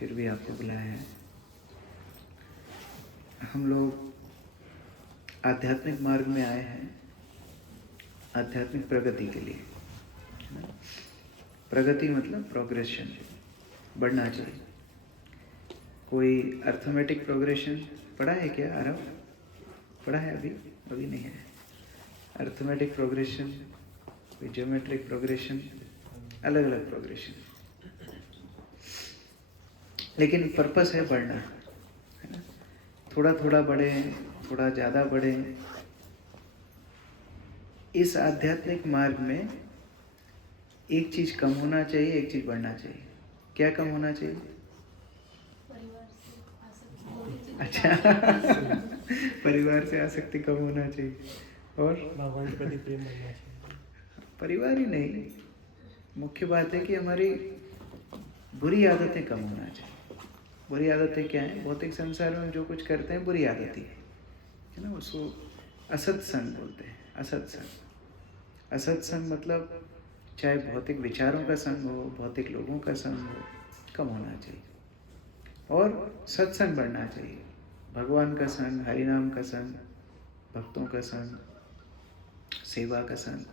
फिर भी आपको बुलाया है। हम लोग आध्यात्मिक मार्ग में आए हैं आध्यात्मिक प्रगति के लिए। प्रगति मतलब प्रोग्रेशन, बढ़ना चाहिए। कोई अर्थमेटिक प्रोग्रेशन पढ़ा है क्या आरव? पढ़ा है? अभी नहीं है। अर्थमेटिक प्रोग्रेशन, कोई ज्योमेट्रिक प्रोग्रेशन, अलग अलग प्रोग्रेशन, लेकिन पर्पस है बढ़ना, है ना? थोड़ा थोड़ा बढ़े, थोड़ा ज़्यादा बढ़े। इस आध्यात्मिक मार्ग में एक चीज़ कम होना चाहिए, एक चीज़ बढ़ना चाहिए। क्या कम होना चाहिए? अच्छा परिवार से आसक्ति कम होना चाहिए, और भगवान के प्रति प्रेम बढ़ना चाहिए। परिवार ही नहीं, मुख्य बात है कि हमारी बुरी आदतें कम होना चाहिए। बुरी आदतें क्या हैं? भौतिक संसार में जो कुछ करते हैं बुरी आदतें है ना, उसको असत्संग बोलते हैं। असत्संग, असत्संग मतलब चाहे भौतिक विचारों का संग हो, भौतिक लोगों का संग हो, कम होना चाहिए और सत्संग बढ़ना चाहिए। भगवान का संग, हरिनाम का संग, भक्तों का संग, सेवा का संग,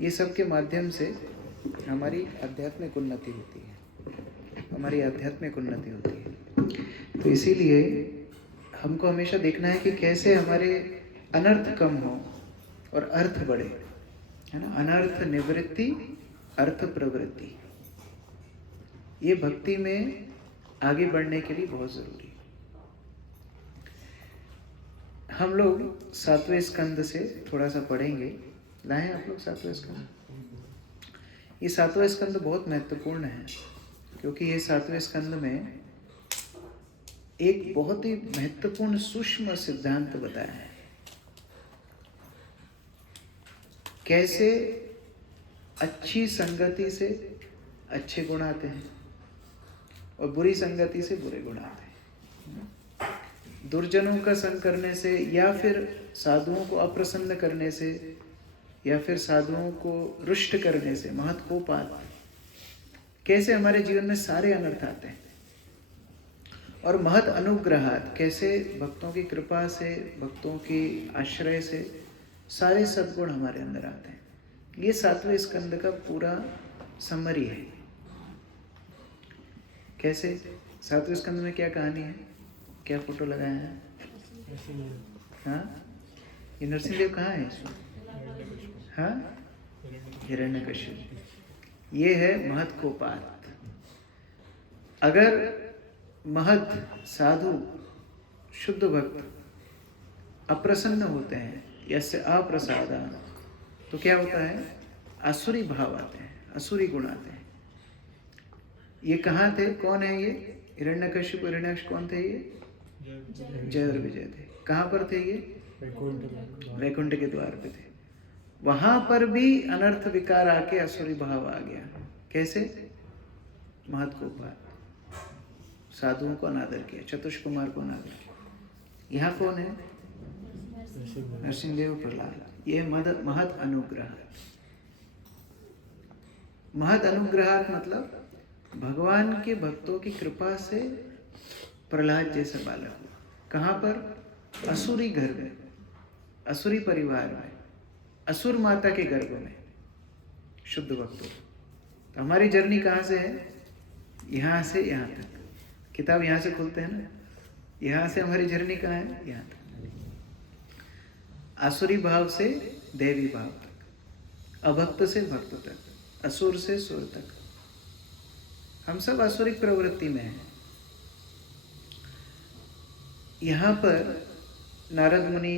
ये सब के माध्यम से हमारी आध्यात्मिक उन्नति होती है, हमारी आध्यात्मिक उन्नति होती है। तो इसीलिए हमको हमेशा देखना है कि कैसे हमारे अनर्थ कम हो और अर्थ बढ़े, है ना। अनर्थ निवृत्ति, अर्थ प्रवृत्ति, ये भक्ति में आगे बढ़ने के लिए बहुत ज़रूरी है। हम लोग 7वें स्कंद से थोड़ा सा पढ़ेंगे। लाएं आप लोग 7वां स्कंद? ये 7वां स्कंद बहुत महत्वपूर्ण है, क्योंकि ये 7वें स्कंद में एक बहुत ही महत्वपूर्ण सूक्ष्म सिद्धांत बताया है। कैसे अच्छी संगति से अच्छे गुण आते हैं और बुरी संगति से बुरे गुण आते हैं। दुर्जनों का संग करने से, या फिर साधुओं को अप्रसन्न करने से, या फिर साधुओं को रुष्ट करने से, महत कोपात, कैसे हमारे जीवन में सारे अनर्थ आते हैं। और महत अनुग्रहात, कैसे भक्तों की कृपा से, भक्तों की आश्रय से सारे सद्गुण हमारे अंदर आते हैं। ये 7वें स्कंद का पूरा समरी है। कैसे? 7वें स्कंद में क्या कहानी है? क्या फोटो लगाया है? हाँ, ये नरसिंहदेव कहाँ है इसमें? हाँ, हिरण्यकशिपु। ये है महत कोपात। अगर महत साधु शुद्ध भक्त अप्रसन्न होते हैं, यस्य अप्रसादा, तो क्या होता है? आसुरी भाव आते हैं, असुरी गुण आते हैं। ये कहाँ थे? कौन है ये? हिरण्यकशिपु, हिरण्याक्ष कौन थे? ये जय और विजय थे। कहाँ पर थे ये? वैकुंठ के द्वार पे थे। वहां पर भी अनर्थ विकार आके असुरी भाव आ गया। कैसे? महत कोपात, साधुओं को अनादर किया, चतुष्कुमार को अनादर किया। यहाँ कौन है? नरसिंहदेव, प्रहलाद। ये महत अनुग्रह। महत अनुग्रह मतलब भगवान के भक्तों की कृपा से प्रहलाद जैसा बालक हुआ। कहाँ पर? असुरी घर में, असुरी परिवार में, असुर माता के गर्भ में, शुद्ध भक्तों। तो हमारी जर्नी कहाँ से है? यहाँ से यहाँ तक। किताब यहाँ से खुलते हैं ना, यहाँ से हमारी जर्नी कहाँ है? यहाँ तक। आसुरी भाव से देवी भाव तक, अभक्त से भक्त तक, असुर से सुर तक। हम सब आसुरिक प्रवृत्ति में हैं। यहाँ पर नारद मुनि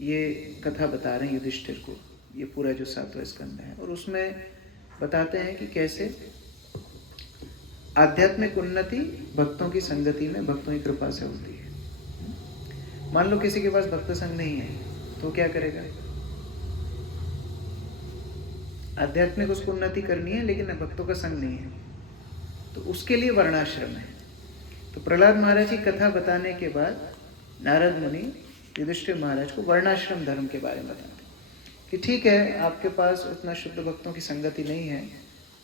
ये कथा बता रहे हैं युधिष्ठिर को, ये पूरा जो 7वां स्कंद है, और उसमें बताते हैं कि कैसे आध्यात्मिक उन्नति भक्तों की संगति में, भक्तों की कृपा से होती है। मान लो किसी के पास भक्त संग नहीं है, तो क्या करेगा? आध्यात्मिक उसको उन्नति करनी है, लेकिन भक्तों का संग नहीं है, तो उसके लिए वर्णाश्रम है। तो प्रहलाद महाराज की कथा बताने के बाद नारद मुनि युधिष्ठिर महाराज को वर्णाश्रम धर्म के बारे में बताते कि ठीक है, आपके पास उतना शुद्ध भक्तों की संगति नहीं है,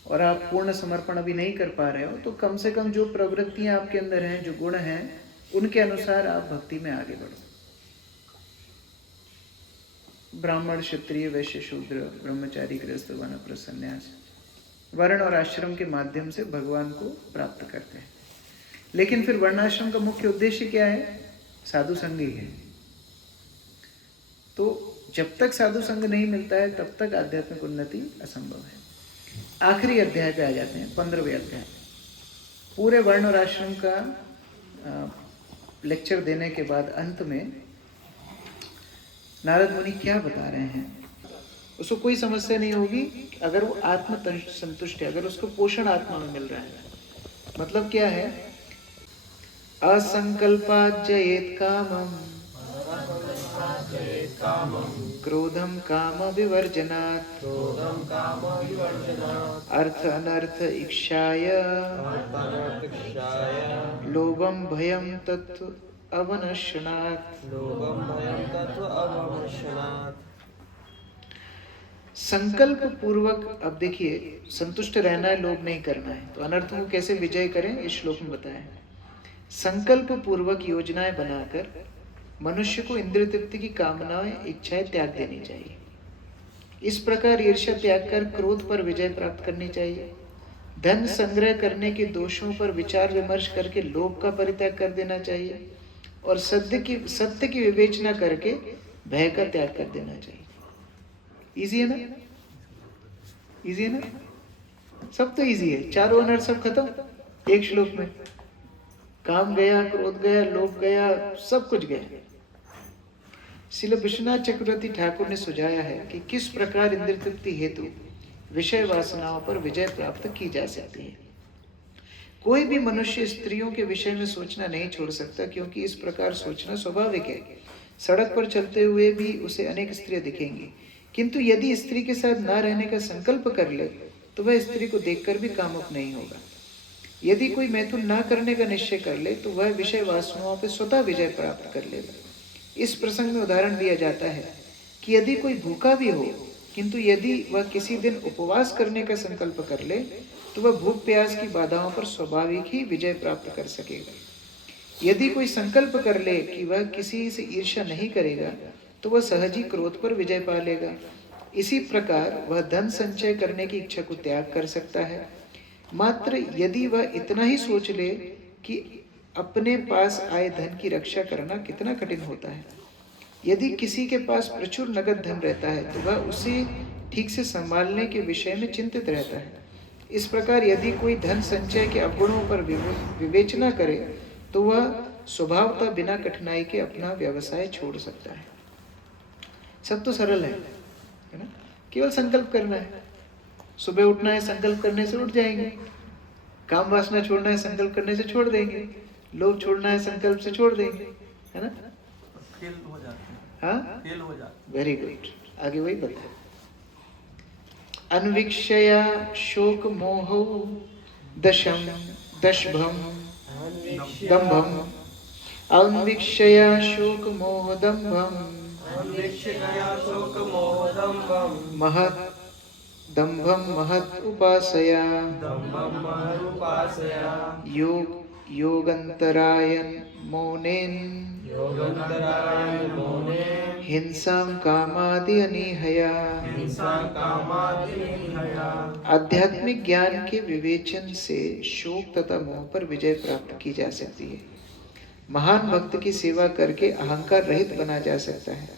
और आप पूर्ण समर्पण अभी नहीं कर पा रहे हो, तो कम से कम जो प्रवृत्तियां आपके अंदर हैं, जो गुण हैं, उनके अनुसार आप भक्ति में आगे बढ़ो। ब्राह्मण, क्षत्रिय, वैश्य, शूद्र, ब्रह्मचारी, गृहस्थ, वानप्रस्थ, सन्यास, वर्ण और आश्रम के माध्यम से भगवान को प्राप्त करते हैं। लेकिन फिर वर्णाश्रम का मुख्य उद्देश्य क्या है? साधु संग ही है। तो जब तक साधु संग नहीं मिलता है, तब तक आध्यात्मिक उन्नति असंभव है। आखिरी अध्याय पे आ जाते हैं, 15वें अध्याय। पूरे वर्ण और आश्रम का लेक्चर देने के बाद अंत में नारद मुनि क्या बता रहे हैं, उसको कोई समस्या नहीं होगी अगर वो आत्म संतुष्ट है, अगर उसको पोषण आत्मा में मिल रहा है। मतलब क्या है? असंकल्पात् जयेत् कामम् क्रोधम काम विवर्जनात् अर्थ अनर्थ इच्छाय लोभम भयम तत्व अवनश्यनात्। संकल्प पूर्वक, अब देखिए, संतुष्ट रहना है, लोभ नहीं करना है, तो अनर्थों को कैसे विजय करें इस श्लोक में बताया है। संकल्प पूर्वक योजनाएं बनाकर मनुष्य को इंद्रिय तृप्ति की कामनाएं, इच्छाएं त्याग देनी चाहिए। इस प्रकार ईर्ष्या त्याग कर क्रोध पर विजय प्राप्त करनी चाहिए। धन संग्रह करने के दोषों पर विचार विमर्श करके लोभ का परित्याग कर देना चाहिए और सत्य की विवेचना करके भय का त्याग कर देना चाहिए। इजी है ना? इजी है ना? सब तो इजी है। चारों अनर्थ सब खत्म एक श्लोक में। काम गया, क्रोध गया, लोभ गया, सब कुछ गया। श्रील विश्वनाथ चक्रवर्ती ठाकुर ने सुझाया है कि किस प्रकार इंद्रिय तृप्ति हेतु विषय वासनाओं पर विजय प्राप्त की जा सकती है। कोई भी मनुष्य स्त्रियों के विषय में सोचना नहीं छोड़ सकता, क्योंकि इस प्रकार सोचना स्वाभाविक है। सड़क पर चलते हुए भी उसे अनेक स्त्रियां दिखेंगी, किंतु यदि स्त्री के साथ न रहने का संकल्प कर ले तो वह स्त्री को देखकर भी कामुक नहीं होगा। यदि कोई मैथुन न करने का निश्चय कर ले तो वह विषय वासनाओं पर स्वतः विजय प्राप्त कर लेगा। इस प्रसंग में उदाहरण दिया जाता है कि यदि कोई भूखा भी हो, किंतु यदि वह किसी दिन उपवास करने का संकल्प कर ले तो वह भूख प्यास की बाधाओं पर स्वाभाविक ही विजय प्राप्त कर सकेगा। यदि कोई संकल्प कर ले कि वह किसी से ईर्ष्या नहीं करेगा तो वह सहज ही क्रोध पर विजय पा लेगा। इसी प्रकार वह धन संचय करने की इच्छा को त्याग कर सकता है। मात्र यदि वह इतना ही सोच ले कि अपने पास आए धन की रक्षा करना कितना कठिन होता है, यदि किसी के पास प्रचुर नगद धन रहता है तो वह उसे ठीक से संभालने के विषय में चिंतित रहता है। इस प्रकार यदि कोई धन संचय के अवगुणों पर विवेचना करे तो वह स्वभावतः बिना कठिनाई के अपना व्यवसाय छोड़ सकता है। सब तो सरल है ना? केवल संकल्प करना है। सुबह उठना है, संकल्प करने से उठ जाएंगे। काम वासना छोड़ना है, संकल्प करने से छोड़ देंगे। लोभ छोड़ना है, संकल्प से छोड़ देंगे, है ना? फेल हो जाते हैं। हाँ, फेल हो जाते हैं। Very good. आगे वही बताए। अन्वीक्षया शोक मोह दशम दशभम दंभम अन्वीक्षया शोक मोह दंभम महत् दंभम महत् उपासया योगंतरायन मौनेन हिंसां कामादि अनिहया। आध्यात्मिक ज्ञान के विवेचन से शोक तथा मोह पर विजय प्राप्त की जा सकती है। महान भक्त की सेवा करके अहंकार रहित बना जा सकता है।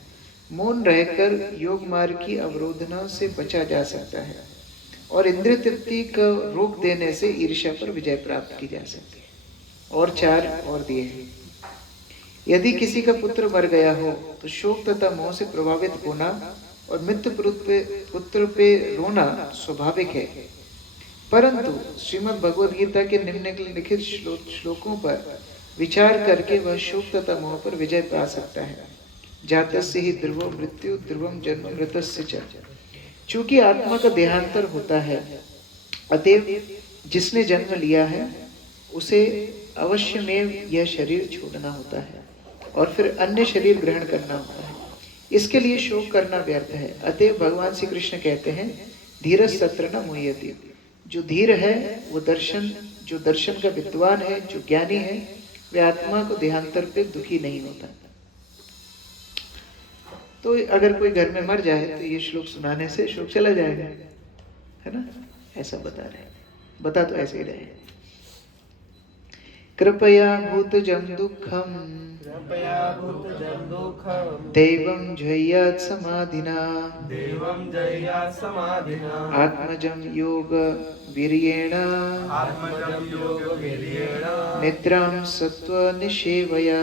मौन रहकर योग मार्ग की अवरोधना से बचा जा सकता है और इंद्रिय तृप्ति को रोक देने से ईर्ष्या पर विजय प्राप्त की जा सकती है। और 4 और दिए हैं। यदि किसी का पुत्र मर गया हो तो शोक तथा मोह से प्रभावित होना और मृत्यु पुत्र पे रोना स्वाभाविक है, परंतु श्रीमद् भगवद गीता के निम्नलिखित श्लोकों पर विचार करके वह शोक तथा मोह पर विजय पा सकता है। जातस्य ही ध्रुवो मृत्यु ध्रुवम जन्म मृतस्य च। चूंकि आत्मा का देहांतर होता है, अतएव जिसने जन्म लिया है उसे अवश्य में यह शरीर छोड़ना होता है और फिर अन्य शरीर ग्रहण करना होता है। इसके लिए शोक करना व्यर्थ है। अतएव भगवान श्री कृष्ण कहते हैं, धीरज सत्र न मुह्यति। जो धीर है वो जो दर्शन का विद्वान है, जो ज्ञानी है, वे आत्मा को देहांतर पे दुखी नहीं होता। तो अगर कोई घर में मर जाए तो ये श्लोक सुनाने से शोक चला जाएगा, है ना? ऐसा बता रहे, बता तो ऐसे ही रहे। कृपया भूतजं दुःखं दैवं जह्यात् समाधिना आत्मजं योग वीर्येण निद्रां सत्व निषेवया।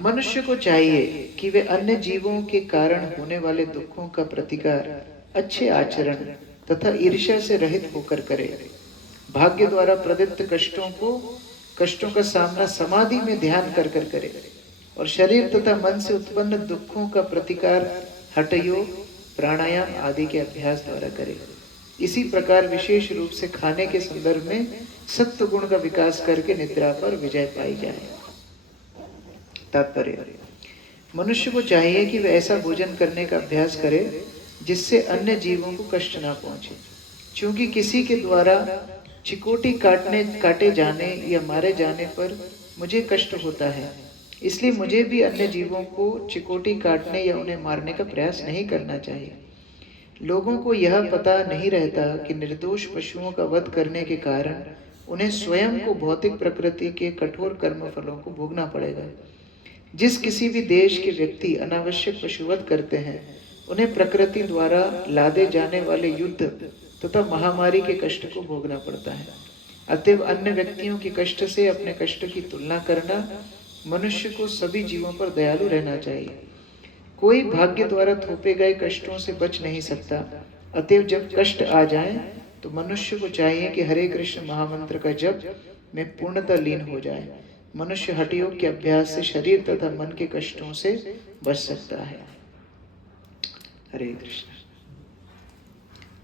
मनुष्य को चाहिए कि वे अन्य जीवों के कारण होने वाले दुखों का प्रतिकार अच्छे आचरण तथा ईर्ष्या से रहित होकर करे। भाग्य द्वारा प्रदत्त कष्टों का सामना समाधि में ध्यान कर करे और शरीर तथा मन से उत्पन्न दुखों का प्रतिकार हठयोग, प्राणायाम आदि के अभ्यास द्वारा करे। इसी प्रकार विशेष रूप से खाने के संदर्भ में सत्व गुण का विकास करके निद्रा पर विजय पाई जाए। तात्पर्य, मनुष्य को चाहिए कि वह ऐसा भोजन करने का अभ्यास करे जिससे अन्य जीवों को कष्ट ना पहुंचे। क्योंकि किसी के द्वारा चिकोटी काटे जाने या मारे जाने पर मुझे कष्ट होता है, इसलिए मुझे भी अन्य जीवों को चिकोटी काटने या उन्हें मारने का प्रयास नहीं करना चाहिए। लोगों को यह पता नहीं रहता कि निर्दोष पशुओं का वध करने के कारण उन्हें स्वयं को भौतिक प्रकृति के कठोर कर्म फलों को भोगना पड़ेगा। जिस किसी भी देश के व्यक्ति अनावश्यक पशुवध करते हैं, उन्हें प्रकृति द्वारा लादे जाने वाले युद्ध तथा महामारी के कष्ट को भोगना पड़ता है। अतएव अन्य व्यक्तियों के कष्ट से अपने कष्ट की तुलना करना, मनुष्य को सभी जीवों पर दयालु रहना चाहिए। कोई भाग्य द्वारा थोपे गए कष्टों से बच नहीं सकता। अतएव जब कष्ट आ जाए तो मनुष्य को चाहिए कि हरे कृष्ण महामंत्र का जप में पूर्णतः लीन हो जाए। मनुष्य हठयोग के अभ्यास से शरीर तथा मन के कष्टों से बच सकता है। हरे कृष्ण।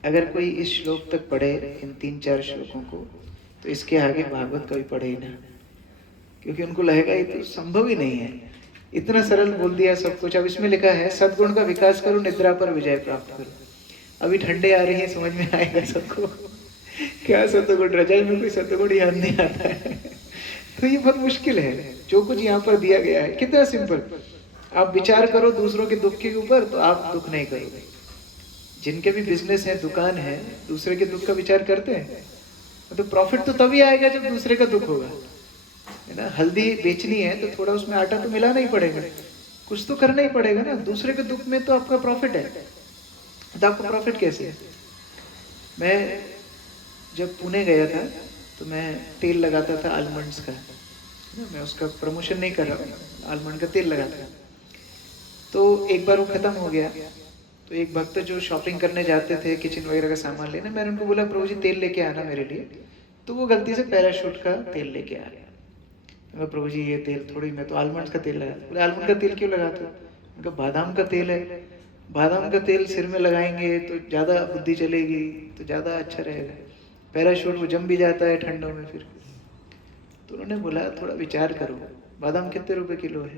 अगर कोई इस श्लोक तक पढ़े, इन 3-4 श्लोकों को, तो इसके आगे भागवत कभी पढ़े ही ना, क्योंकि उनको लगेगा ये तो संभव ही नहीं है। इतना सरल बोल दिया सब कुछ। अब इसमें लिखा है सद्गुण का विकास करो, निद्रा पर विजय प्राप्त करो। अभी ठंडे आ रही है, समझ में आएगा सबको क्या सतगुण, रजाई में कोई सतगुण याद नहीं आता है तो ये बहुत मुश्किल है। जो कुछ यहाँ पर दिया गया है कितना सिंपल। आप विचार करो दूसरों के दुख के ऊपर तो आप दुख नहीं करोगे। जिनके भी बिजनेस है, दुकान है, दूसरे के दुख का विचार करते हैं तो प्रॉफिट तो तभी आएगा जब दूसरे का दुख होगा, है ना। हल्दी बेचनी है तो थोड़ा उसमें आटा तो मिलाना ही पड़ेगा, कुछ तो करना ही पड़ेगा ना। दूसरे के दुख में तो आपका प्रॉफिट है, तो आपका प्रॉफिट कैसे है। मैं जब पुणे गया था तो मैं तेल लगाता था आलमंड्स का, मैं उसका प्रमोशन नहीं कर रहा हूँ, आलमंड का तेल लगाता था। तो एक बार वो खत्म हो गया, तो एक भक्त जो शॉपिंग करने जाते थे किचन वगैरह का सामान लेने, मैंने उनको बोला प्रभु जी तेल लेके आना मेरे लिए। तो वो गलती से पैराशूट का तेल लेके आ गया। मैं प्रभु जी ये तेल थोड़ी, मैं तो आलमंड का तेल लगाता। बोले आलमंड का तेल क्यों लगाते हो? उनका बादाम का तेल है, बादाम का तेल सिर में लगाएंगे तो ज़्यादा बुद्धि चलेगी, तो ज़्यादा अच्छा रहेगा। पैराशूट वो जम भी जाता है ठंडों में फिर। तो उन्होंने बोला थोड़ा विचार करो, बादाम कितने रुपए किलो है?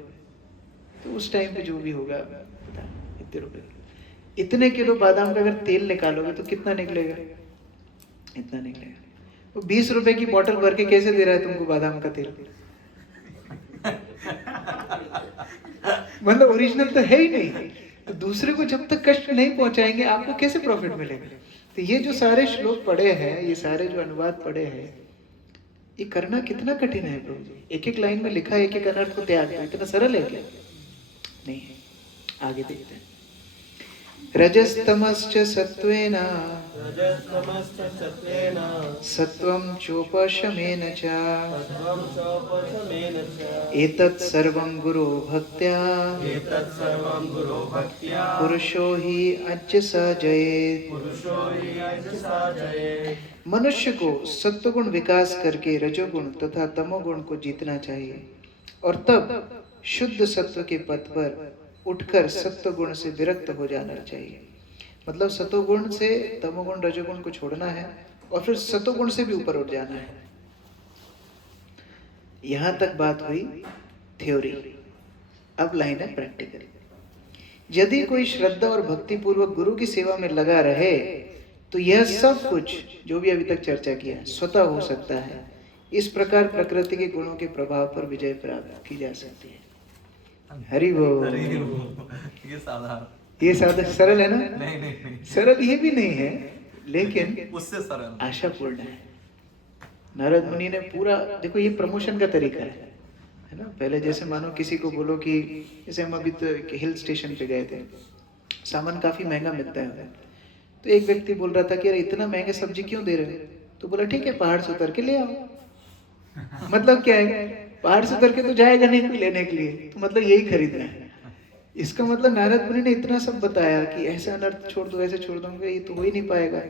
तो उस टाइम पे जो भी होगा पता नहीं इतने रुपए, इतने किलो बादाम का अगर तेल निकालोगे तो कितना निकलेगा? इतना निकलेगा। वो 20 रुपए की बोतल भर के कैसे दे रहा है तुमको बादाम का तेल? मतलब ओरिजिनल तो है ही नहीं। तो दूसरे को जब तक कष्ट नहीं पहुंचाएंगे आपको कैसे प्रॉफिट मिलेगा? तो ये जो सारे श्लोक पढ़े हैं, ये सारे जो अनुवाद पढ़े हैं, ये करना कितना कठिन है प्रभु जी। एक एक लाइन में लिखा है, एक एक अनर्थ को त्याग दो, इतना सरल है क्या? नहीं है। आगे देखते हैं। रजस्तमश्च सत्त्वेन सत्वं चोपशमेन च एतत् सर्वं गुरो भक्त्या पुरुषो हि अज्य स जयेत्। मनुष्य को सत्वगुण विकास करके रजोगुण तथा तमोगुण को जीतना चाहिए और तब शुद्ध सत्व के पथ पर उठकर सत्व गुण से विरक्त हो जाना चाहिए। मतलब सतोगुण से तमोगुण रजोगुण को छोड़ना है और फिर सतोगुण से भी ऊपर उठ जाना है। यहां तक बात हुई थ्योरी। अब लाइन है प्रैक्टिकल। यदि कोई श्रद्धा और भक्ति पूर्वक गुरु की सेवा में लगा रहे तो यह सब कुछ जो भी अभी तक चर्चा किया है स्वतः हो सकता है। इस प्रकार प्रकृति के गुणों के प्रभाव पर विजय प्राप्त की जा सकती है। हरि बोल। ये साधारण, ये साधा सरल है ना? नहीं नहीं नहीं, सरल ये भी नहीं है, लेकिन उससे सरल, आशापूर्ण है। नारद मुनि ने पूरा, देखो ये प्रमोशन का तरीका है ना। पहले जैसे मानो किसी को बोलो कि जैसे हम अभी तो हिल स्टेशन पे गए थे, सामान काफी महंगा मिलता है, तो एक व्यक्ति बोल रहा था कि अरे इतना महंगा सब्जी क्यों दे रहे हो? तो बोला ठीक है पहाड़ से उतर के ले आओ। मतलब क्या है, पहाड़ से उतर के तो जाएगा नहीं कोई लेने के लिए, तो मतलब यही खरीदना है। इसका मतलब नारद मुनि ने इतना सब बताया कि ऐसा अनर्थ छोड़ दो, ऐसे छोड़ दूंगा, ये तो हो ही नहीं पाएगा।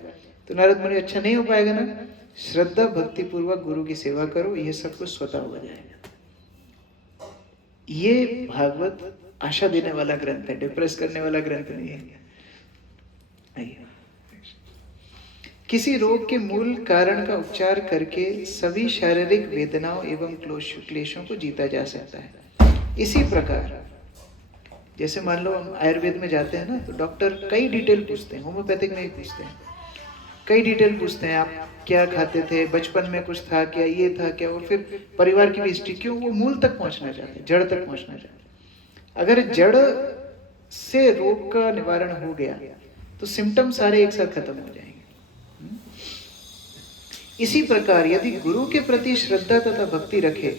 तो नारद मुनि, अच्छा नहीं हो पाएगा ना, श्रद्धा भक्ति पूर्वक गुरु की सेवा करो, ये सब कुछ स्वतः हो जाएगा। ये भागवत आशा देने वाला ग्रंथ है, डिप्रेस करने वाला ग्रंथ नहीं है। किसी रोग के मूल कारण का उपचार करके सभी शारीरिक वेदनाओं एवं क्लेशों को जीता जा सकता है। इसी प्रकार जैसे मान लो हम आयुर्वेद में जाते हैं ना, तो डॉक्टर कई डिटेल पूछते हैं, होम्योपैथिक में ही पूछते हैं, कई डिटेल पूछते हैं, आप क्या खाते थे, बचपन में कुछ था क्या, ये था क्या, और फिर परिवार की भी हिस्ट्री। क्यों? वो मूल तक पहुंचना चाहते हैं, जड़ तक पहुंचना चाहते हैं। अगर जड़ से रोग का निवारण हो गया तो सिम्टम सारे एक साथ खत्म हो जाएंगे। इसी प्रकार यदि गुरु के प्रति श्रद्धा तथा भक्ति रखे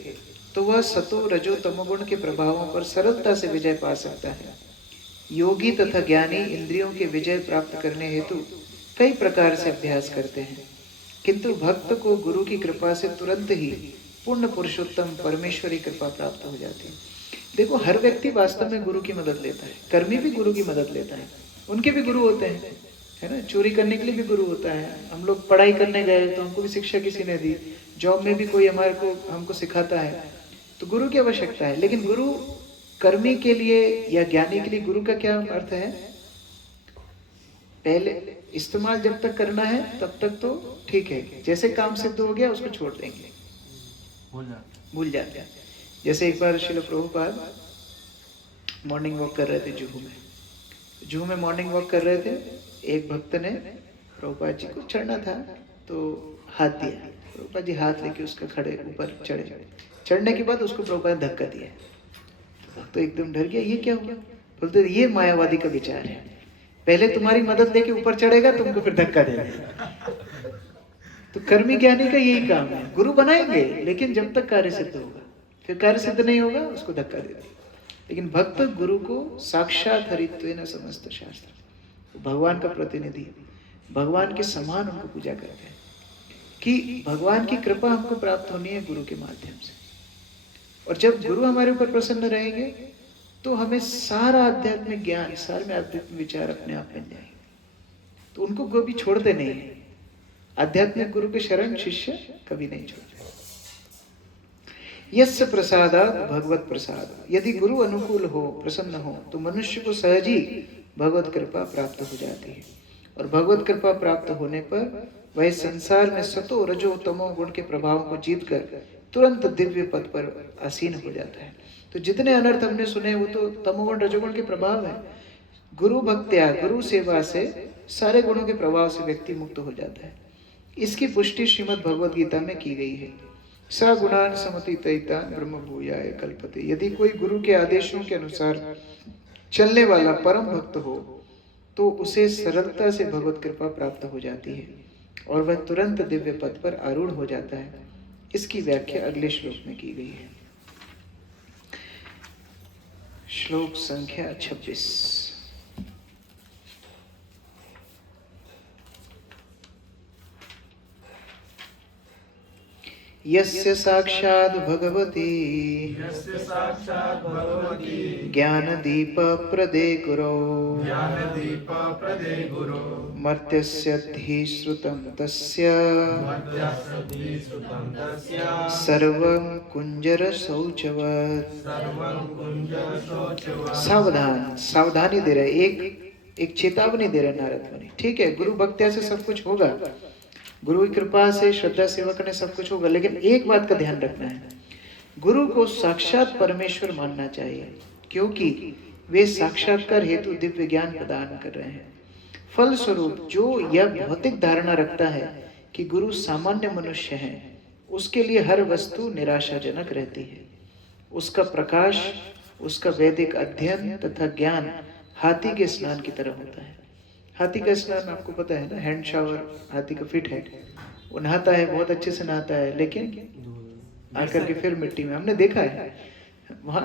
तो वह सतो रजो तमोगुण के प्रभावों पर सरलता से विजय पा सकता है। योगी तथा ज्ञानी इंद्रियों के विजय प्राप्त करने हेतु कई प्रकार से अभ्यास करते हैं, किंतु भक्त को गुरु की कृपा से तुरंत ही पूर्ण पुरुषोत्तम परमेश्वरी कृपा प्राप्त हो जाती है। देखो, हर व्यक्ति वास्तव में गुरु की मदद लेता है, कर्मी भी गुरु की मदद लेता है, उनके भी गुरु होते हैं, है ना। चोरी करने के लिए भी गुरु होता है। हम लोग पढ़ाई करने गए तो हमको भी शिक्षा किसी ने दी, जॉब में भी कोई हमारे को हमको सिखाता है, तो गुरु की आवश्यकता है। लेकिन गुरु कर्मी के लिए या ज्ञानी के लिए गुरु का क्या अर्थ है? पहले इस्तेमाल जब तक करना है तब तक तो ठीक है, जैसे काम सिद्ध हो गया उसको छोड़ देंगे, भूल जाते हैं। जैसे एक बार श्रील प्रभुपाद मॉर्निंग वॉक कर रहे थे जूहू में मॉर्निंग वॉक कर रहे थे। एक भक्त ने प्रभुपाद जी को चढ़ना था तो हाथ दिया, प्रभुपाद जी हाथ लेके उसका खड़े ऊपर चढ़े। चढ़ने के बाद उसको प्रभुपाद ने धक्का दिया, तो एकदम डर गया, ये क्या हुआ? बोलते ये मायावादी का विचार है, पहले तुम्हारी मदद लेके ऊपर चढ़ेगा, तुमको फिर धक्का देगा। तो कर्मी ज्ञानी का यही काम है, गुरु बनाएंगे लेकिन जब तक कार्य सिद्ध होगा, फिर कार्य सिद्ध नहीं होगा उसको धक्का देगा। लेकिन भक्त गुरु को साक्षात हरित्वेन समस्त शास्त्र, तो भगवान का प्रतिनिधि, भगवान के समान उनको पूजा करते हैं कि भगवान की कृपा हमको प्राप्त होनी है गुरु के माध्यम से। और जब गुरु हमारे ऊपर प्रसन्न रहेंगे तो हमें सारा आध्यात्मिक ज्ञान, सारे में आध्यात्मिक विचार अपने आप मिल जाएंगे। तो उनको कभी छोड़ते नहीं है, आध्यात्मिक गुरु के शरण शिष्य कभी नहीं छोड़ते। यस्य प्रसादात् भगवत प्रसाद, यदि गुरु अनुकूल हो, प्रसन्न हो, तो मनुष्य को सहज ही भगवत कृपा प्राप्त हो जाती है। और भगवत कृपा प्राप्त होने पर वह संसार में सतो रजो तमो गुण के प्रभाव को जीतकर तुरंत दिव्य पद पर आसीन हो जाता है। तो जितने अनर्थ हमने सुने वो तो तमोगुण रजोगुण के प्रभाव है। गुरु भक्त्या, गुरु सेवा से सारे गुणों के प्रभाव से व्यक्ति मुक्त हो जाता है। इसकी पुष्टि श्रीमद् भगवद गीता में की गई है। स गुणान समतीतैता ब्रह्म भूयाय कल्पते। यदि कोई गुरु के आदेशों के अनुसार चलने वाला परम भक्त हो तो उसे सरलता से भगवत कृपा प्राप्त हो जाती है और वह तुरंत दिव्य पद पर आरूढ़ हो जाता है। इसकी व्याख्या अगले श्लोक में की गई है। श्लोक संख्या 26। यस्य साक्षात् भगवती ज्ञानदीप प्रदे गुरो मर्त्यस्य धीश्रुतं तस्य सर्वं कुंजर शौचवत्। सावधान, सावधानी दे रहे, एक चेतावनी दे रहे नारद मुनि। ठीक है, गुरु भक्त्या से सब कुछ होगा, गुरु की कृपा से श्रद्धा सेवा करने सब कुछ होगा, लेकिन एक बात का ध्यान रखना है, गुरु को साक्षात परमेश्वर मानना चाहिए, क्योंकि वे साक्षात्कार हेतु दिव्य ज्ञान प्रदान कर रहे हैं। फलस्वरूप जो यह भौतिक धारणा रखता है कि गुरु सामान्य मनुष्य है, उसके लिए हर वस्तु निराशाजनक रहती है। उसका प्रकाश, उसका वैदिक अध्ययन तथा ज्ञान हाथी के स्नान की तरह होता है। हाथी का स्नान आपको पता है ना, हैंड शावर हाथी का फिट है। वो नहाता है, बहुत अच्छे से नहाता है, लेकिन आकर के फिर मिट्टी में, हमने देखा है वहाँ,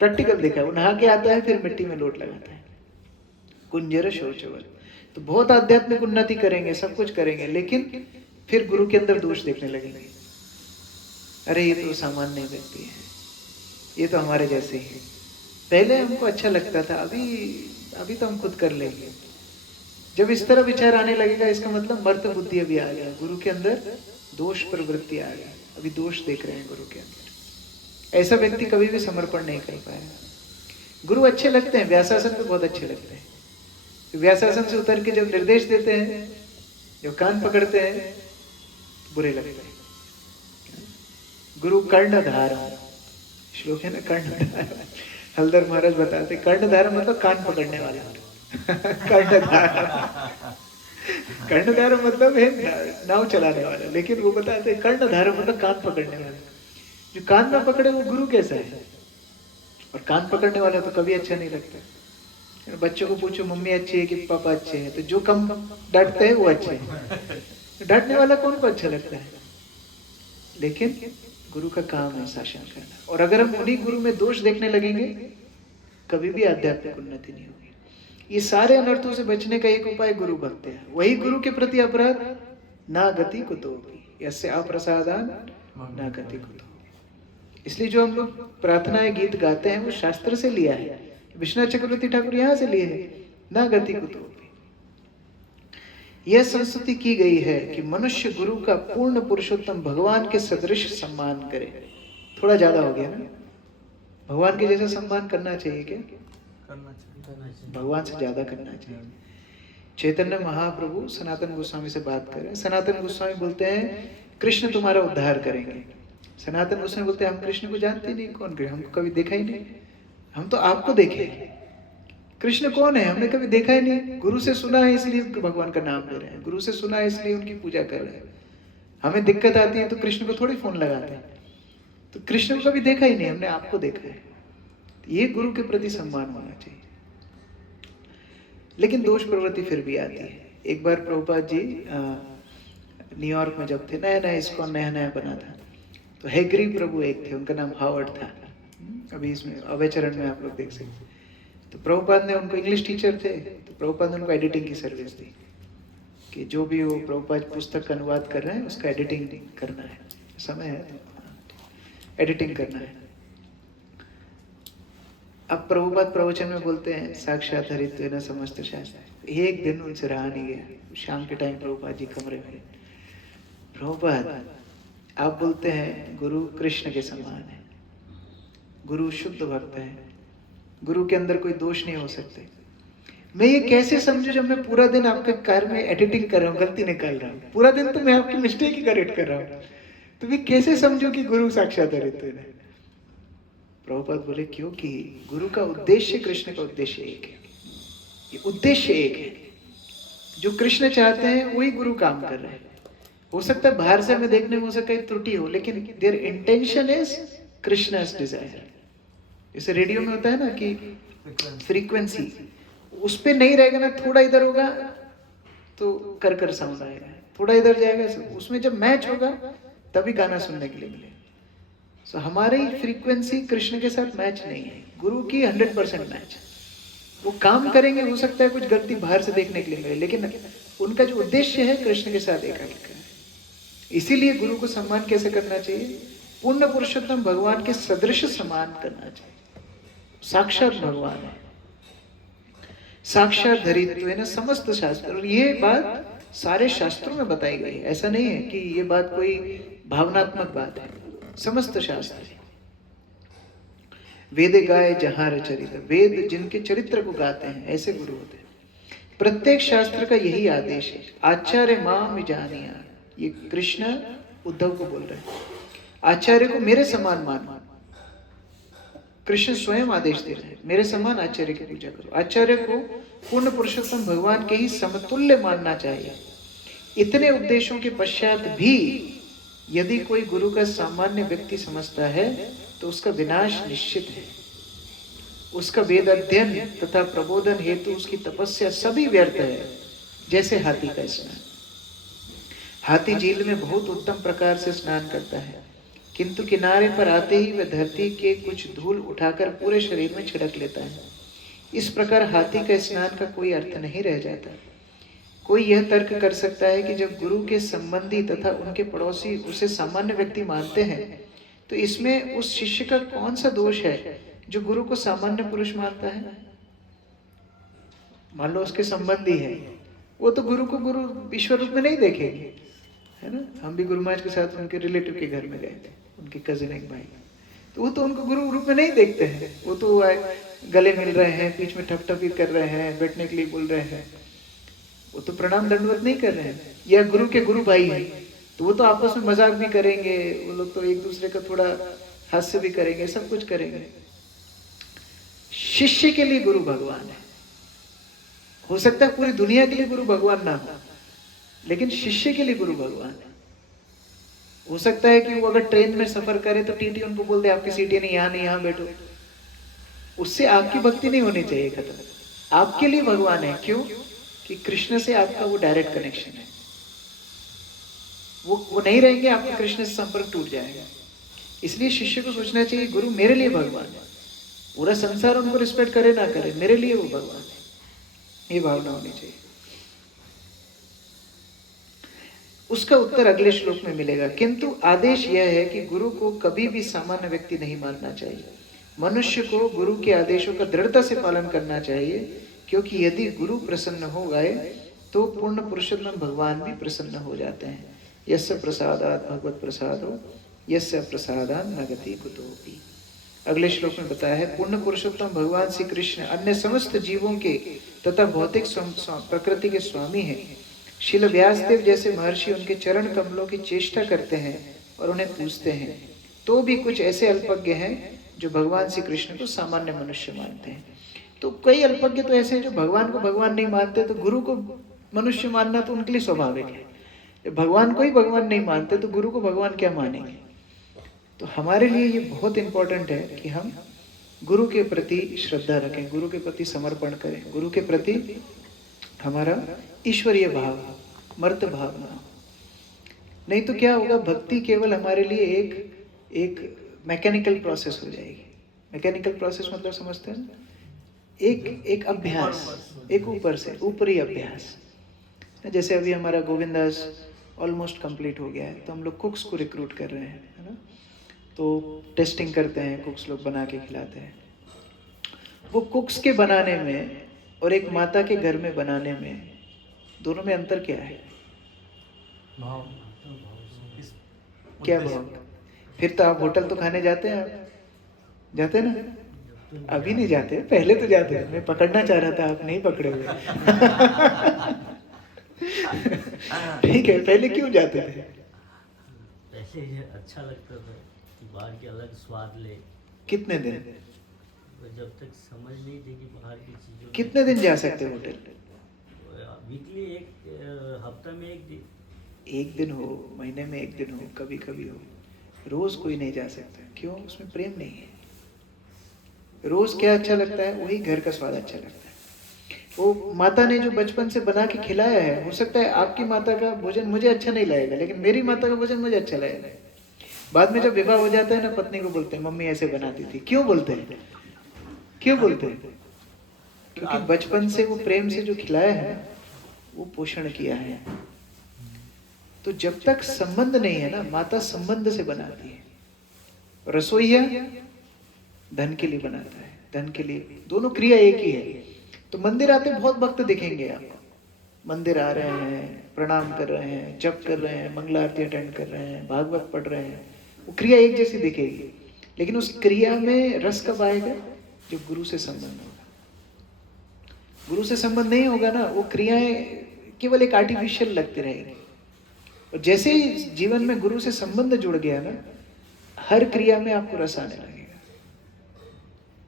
प्रैक्टिकल देखा है, वो नहा के आता है फिर मिट्टी में लोट लगाता है। कुंजर शौचवत। तो बहुत आध्यात्मिक उन्नति करेंगे, सब कुछ करेंगे, लेकिन फिर गुरु के अंदर दोष देखने लगेंगे। अरे ये तो सामान्य व्यक्ति है, ये तो हमारे जैसे ही है। पहले हमको अच्छा लगता था, अभी तो हम खुद कर लेंगे। जब इस तरह विचार आने लगेगा, इसका मतलब मर्त बुद्धि अभी आ गया, गुरु के अंदर दोष प्रवृत्ति आ गया, अभी दोष देख रहे हैं गुरु के अंदर। ऐसा व्यक्ति कभी भी समर्पण नहीं कर पाएगा। गुरु अच्छे लगते हैं, व्यासासन तो बहुत अच्छे लगते हैं। व्यासासन से उतर के जब निर्देश देते हैं, जब कान पकड़ते हैं, बुरे लगते हैं। गुरु कर्णधार, श्लोक है ना, कर्णधार। हलदर महाराज बताते कर्णधार मतलब कान पकड़ने वाला। कर्णधार मतलब है नाव चलाने वाला, लेकिन वो बताते कर्णधार मतलब कान पकड़ने वाला। जो कान ना पकड़े वो गुरु कैसा है? और कान पकड़ने वाला तो कभी अच्छा नहीं लगता। बच्चों को पूछो मम्मी अच्छी है कि पापा अच्छे हैं, तो जो कम डांटते हैं वो अच्छे हैं। डांटने वाला कौन को अच्छा लगता है? लेकिन गुरु का काम है शासन करना, और अगर हम उन्हीं गुरु में दोष देखने लगेंगे, कभी भी आध्यात्मिक उन्नति नहीं होगी। ये सारे अनर्थों से बचने का एक उपाय गुरु भक्त है। वही गुरु के प्रति अपराध ना गति कुतोपि यस्य अप्रसादान ना गति कुतो। इसलिए जो हम लोग प्रार्थनाएं गीत गाते हैं वो शास्त्र से लिया है। विश्वनाथ चक्रवर्ती ठाकुर यहाँ से लिए है, ना गति कुतोपि। यह संस्तुति की गई है कि मनुष्य गुरु का पूर्ण पुरुषोत्तम भगवान के सदृश सम्मान करे। थोड़ा ज्यादा हो गया ना? भगवान के जैसा सम्मान करना चाहिए क्या? करना चाहिए, भगवान से ज्यादा करना चाहिए। चैतन्य महाप्रभु सनातन गोस्वामी से बात कर रहे हैं। सनातन गोस्वामी बोलते हैं कृष्ण तुम्हारा उद्धार करेंगे। सनातन गोस्वामी बोलते हैं हम कृष्ण को जानते नहीं, कौन कृष्ण? हमको कभी देखा ही नहीं, हम तो आपको देखे। कृष्ण कौन है? हमने कभी देखा ही नहीं। गुरु से सुना है इसलिए भगवान का नाम ले रहे हैं, गुरु से सुना है इसलिए उनकी पूजा कर रहे हैं। हमें दिक्कत आती है तो कृष्ण को थोड़ी फोन लगाते हैं। तो कृष्ण को कभी देखा ही नहीं, हमने आपको देखा है। ये गुरु के प्रति सम्मान होना चाहिए। लेकिन दोष प्रवृत्ति फिर भी आती है। एक बार प्रभुपाद जी न्यूयॉर्क में जब थे, नया नया इसको नया नया बना था, तो हैग्री प्रभु एक थे, उनका नाम हावर्ड था। अभी इसमें अभय चरण में आप लोग देख सकते। तो प्रभुपाद ने, उनको इंग्लिश टीचर थे, तो प्रभुपाद ने उनको एडिटिंग की सर्विस दी कि जो भी वो प्रभुपाद पुस्तक का अनुवाद कर रहे हैं उसका एडिटिंग करना है। समय है तो एडिटिंग करना है। अब प्रभुपाद प्रवचन में बोलते हैं साक्षात हरित्वेन समस्त शास्त्र। एक दिन उनसे रहा नहीं गया। शाम के टाइम प्रभुपाद जी कमरे में, प्रभुपाद आप बोलते हैं गुरु कृष्ण के समान है, गुरु शुद्ध भक्त है, गुरु के अंदर कोई दोष नहीं हो सकते। मैं ये कैसे समझूं जब मैं पूरा दिन आपके कार्य में एडिटिंग कर रहा हूँ, गलती निकाल रहा हूँ, पूरा दिन तो मैं आपकी मिस्टेक ही करेक्ट कर रहा हूँ, तो मैं कैसे समझूं कि गुरु साक्षात हरित्वेन है? प्रभुपाद बोले क्योंकि गुरु का उद्देश्य, कृष्ण का उद्देश्य एक है। ये उद्देश्य एक है, जो कृष्ण चाहते हैं वही गुरु काम कर रहे हैं। हो सकता है बाहर से हमें देखने में हो सकता है त्रुटि हो, लेकिन their intention is Krishna's desire. जैसे रेडियो में होता है ना कि फ्रीक्वेंसी, उस पे नहीं रहेगा ना, थोड़ा इधर होगा तो कर साउंड आएगा, थोड़ा इधर जाएगा, उसमें जब मैच होगा तभी गाना सुनने के लिए मिलेगा। सो हमारी फ्रीक्वेंसी कृष्ण के साथ मैच नहीं है, गुरु की 100% मैच। वो काम करेंगे, हो सकता है कुछ गलती बाहर से देखने के लिए मिले, लेकिन उनका जो उद्देश्य है कृष्ण के साथ एक है। इसीलिए गुरु को सम्मान कैसे करना चाहिए? पूर्ण पुरुषोत्तम भगवान के सदृश सम्मान करना चाहिए। साक्षात भगवान है, साक्षात धरित्वेन समस्त शास्त्र। और ये बात सारे शास्त्रों में बताई गई है। ऐसा नहीं है कि ये बात कोई भावनात्मक बात है, समस्त शास्त्र। वेद गाए जहां चरित्र, वेद जिनके चरित्र को गाते हैं ऐसे गुरु होते हैं। प्रत्येक शास्त्र का यही आदेश है, आचार्य माम जानिया। ये कृष्ण उद्धव को बोल रहे हैं, आचार्य को मेरे समान मानो। कृष्ण स्वयं आदेश दे रहे हैं, मेरे समान आचार्य की पूजा करो। आचार्य को पूर्ण पुरुषोत्तम भगवान के ही समतुल्य मानना चाहिए। इतने उपदेशों के पश्चात भी यदि कोई गुरु का सामान्य व्यक्ति समझता है तो उसका विनाश निश्चित है। उसका वेद अध्ययन तथा प्रबोधन हेतु उसकी तपस्या सभी व्यर्थ है, जैसे हाथी का स्नान। हाथी झील में बहुत उत्तम प्रकार से स्नान करता है, किंतु किनारे पर आते ही वह धरती के कुछ धूल उठाकर पूरे शरीर में छिड़क लेता है। इस प्रकार हाथी का स्नान का कोई अर्थ नहीं रह जाता। कोई यह तर्क कर सकता है कि जब गुरु के संबंधी तथा उनके पड़ोसी उसे सामान्य व्यक्ति मानते हैं तो इसमें उस शिष्य का कौन सा दोष है जो गुरु को सामान्य पुरुष मानता है। मान लो उसके संबंधी है, वो तो गुरु को गुरु ईश्वर रूप में नहीं देखेंगे, है ना। हम भी गुरु महाराज के साथ उनके रिलेटिव के घर में गए थे, उनके कजिन एक भाई, तो वो तो उनको गुरु रूप में नहीं देखते हैं। वो तो गले मिल रहे हैं, बीच में ठपठपी कर रहे हैं, बैठने के लिए बोल रहे हैं, वो तो प्रणाम दंडवत नहीं कर रहे हैं। या गुरु के गुरु भाई हैं तो वो तो आपस में मजाक भी करेंगे, वो लोग तो एक दूसरे का थोड़ा हास्य भी करेंगे, सब कुछ करेंगे। शिष्य के लिए गुरु भगवान है। हो सकता है पूरी दुनिया के लिए गुरु भगवान ना हो, लेकिन शिष्य के लिए गुरु भगवान है। हो सकता है कि वो अगर ट्रेन में सफर करे तो टीटी उनको बोल दे आपकी सीट नहीं, यहाँ नहीं, यहाँ बैठो। उससे आपकी भक्ति नहीं होनी चाहिए, खत्म। आपके लिए भगवान है। क्यों? कि कृष्ण से आपका वो डायरेक्ट कनेक्शन है। वो नहीं रहेंगे, आपका कृष्ण से संपर्क टूट जाएगा। इसलिए शिष्य को सोचना चाहिए गुरु मेरे लिए भगवान है। पूरा संसार उनको रिस्पेक्ट करे ना करे, मेरे लिए वो भगवान है, ये भावना होनी चाहिए। उसका उत्तर अगले श्लोक में मिलेगा। किंतु आदेश यह है कि गुरु को कभी भी सामान्य व्यक्ति नहीं मानना चाहिए। मनुष्य को गुरु के आदेशों का दृढ़ता से पालन करना चाहिए, क्योंकि यदि गुरु प्रसन्न हो गए तो पूर्ण पुरुषोत्तम भगवान भी प्रसन्न हो जाते हैं। यस्य प्रसादात् भगवत प्रसादो यस्य प्रसादात् न गति कुतोपि। अगले श्लोक में बताया है पूर्ण पुरुषोत्तम भगवान श्री कृष्ण अन्य समस्त जीवों के तथा भौतिक प्रकृति के स्वामी हैं। श्रील व्यासदेव जैसे महर्षि उनके चरण कमलों की चेष्टा करते हैं और उन्हें पूजते हैं, तो भी कुछ ऐसे अल्पज्ञ हैं जो भगवान श्री कृष्ण को सामान्य मनुष्य मानते हैं। तो कई अल्पज्ञ तो ऐसे हैं जो भगवान को भगवान नहीं मानते, तो गुरु को मनुष्य मानना तो उनके लिए स्वाभाविक है। भगवान को ही भगवान नहीं मानते तो गुरु को भगवान क्या मानेंगे। तो हमारे लिए ये बहुत इंपॉर्टेंट है कि हम गुरु के प्रति श्रद्धा रखें, गुरु के प्रति समर्पण करें, गुरु के प्रति हमारा ईश्वरीय भाव, मर्त भावना। नहीं तो क्या होगा, भक्ति केवल हमारे लिए एक मैकेनिकल प्रोसेस हो जाएगी। मैकेनिकल प्रोसेस मतलब समझते हैं ना, एक अभ्यास, एक ऊपर से ऊपरी अभ्यास। जैसे अभी हमारा गोविंदास ऑलमोस्ट कंप्लीट हो गया है, तो हम लोग कुक्स को रिक्रूट कर रहे हैं, है ना। तो टेस्टिंग करते हैं, कुक्स लोग बना के खिलाते हैं। वो कुक्स के बनाने में और एक माता के घर में बनाने में, दोनों में अंतर क्या है? भाव। क्या भाव? फिर तो आप होटल तो खाने जाते हैं, आप जाते हैं ना? अभी नहीं जाते, पहले तो जाते हैं। मैं पकड़ना चाह रहा था, आप नहीं पकड़े हुए। ठीक है, पहले क्यों जाते थे? पहले अच्छा लगता था कि बाहर के अलग स्वाद ले। कितने दिन? जब तक समझ नहीं थी कि बाहर की चीजों। कितने दिन जा सकते होटल? वीकली, एक हफ्ता में एक दिन। एक दिन हो, महीने में एक दिन हो, कभी कभी हो। रोज कोई नहीं जा सकता। क्यों? उसमें प्रेम नहीं है। रोज क्या अच्छा लगता है? वही घर का स्वाद अच्छा लगता है। वो माता ने जो बचपन से बना के खिलाया है, हो सकता है आपकी माता का भोजन मुझे अच्छा नहीं लगेगा, लेकिन मेरी माता का भोजन मुझे अच्छा लगेगा। बाद में जब विवाह हो जाता है ना, पत्नी को बोलते हैं मम्मी ऐसे बनाती थी। क्यों बोलते हैं? क्यों बोलते हैं? क्योंकि बचपन से वो प्रेम से जो खिलाया है, वो पोषण किया है। तो जब तक संबंध नहीं है ना, माता संबंध से बनाती है। रसोईया धन के लिए बनाता है, धन के लिए, दोनों क्रिया एक ही है। तो मंदिर आते बहुत भक्त दिखेंगे आपको, मंदिर आ रहे हैं, प्रणाम कर रहे हैं, जप कर रहे हैं, मंगला आरती अटेंड कर रहे हैं, भागवत पढ़ रहे हैं, वो क्रिया एक जैसी दिखेगी। लेकिन उस क्रिया में रस कब आएगा? जब गुरु से संबंध होगा। गुरु से संबंध नहीं होगा ना, वो क्रियाएं केवल एक आर्टिफिशियल लगती रहेगी। और जैसे ही जीवन में गुरु से संबंध जुड़ गया ना, हर क्रिया में आपको रस आने लगेगा।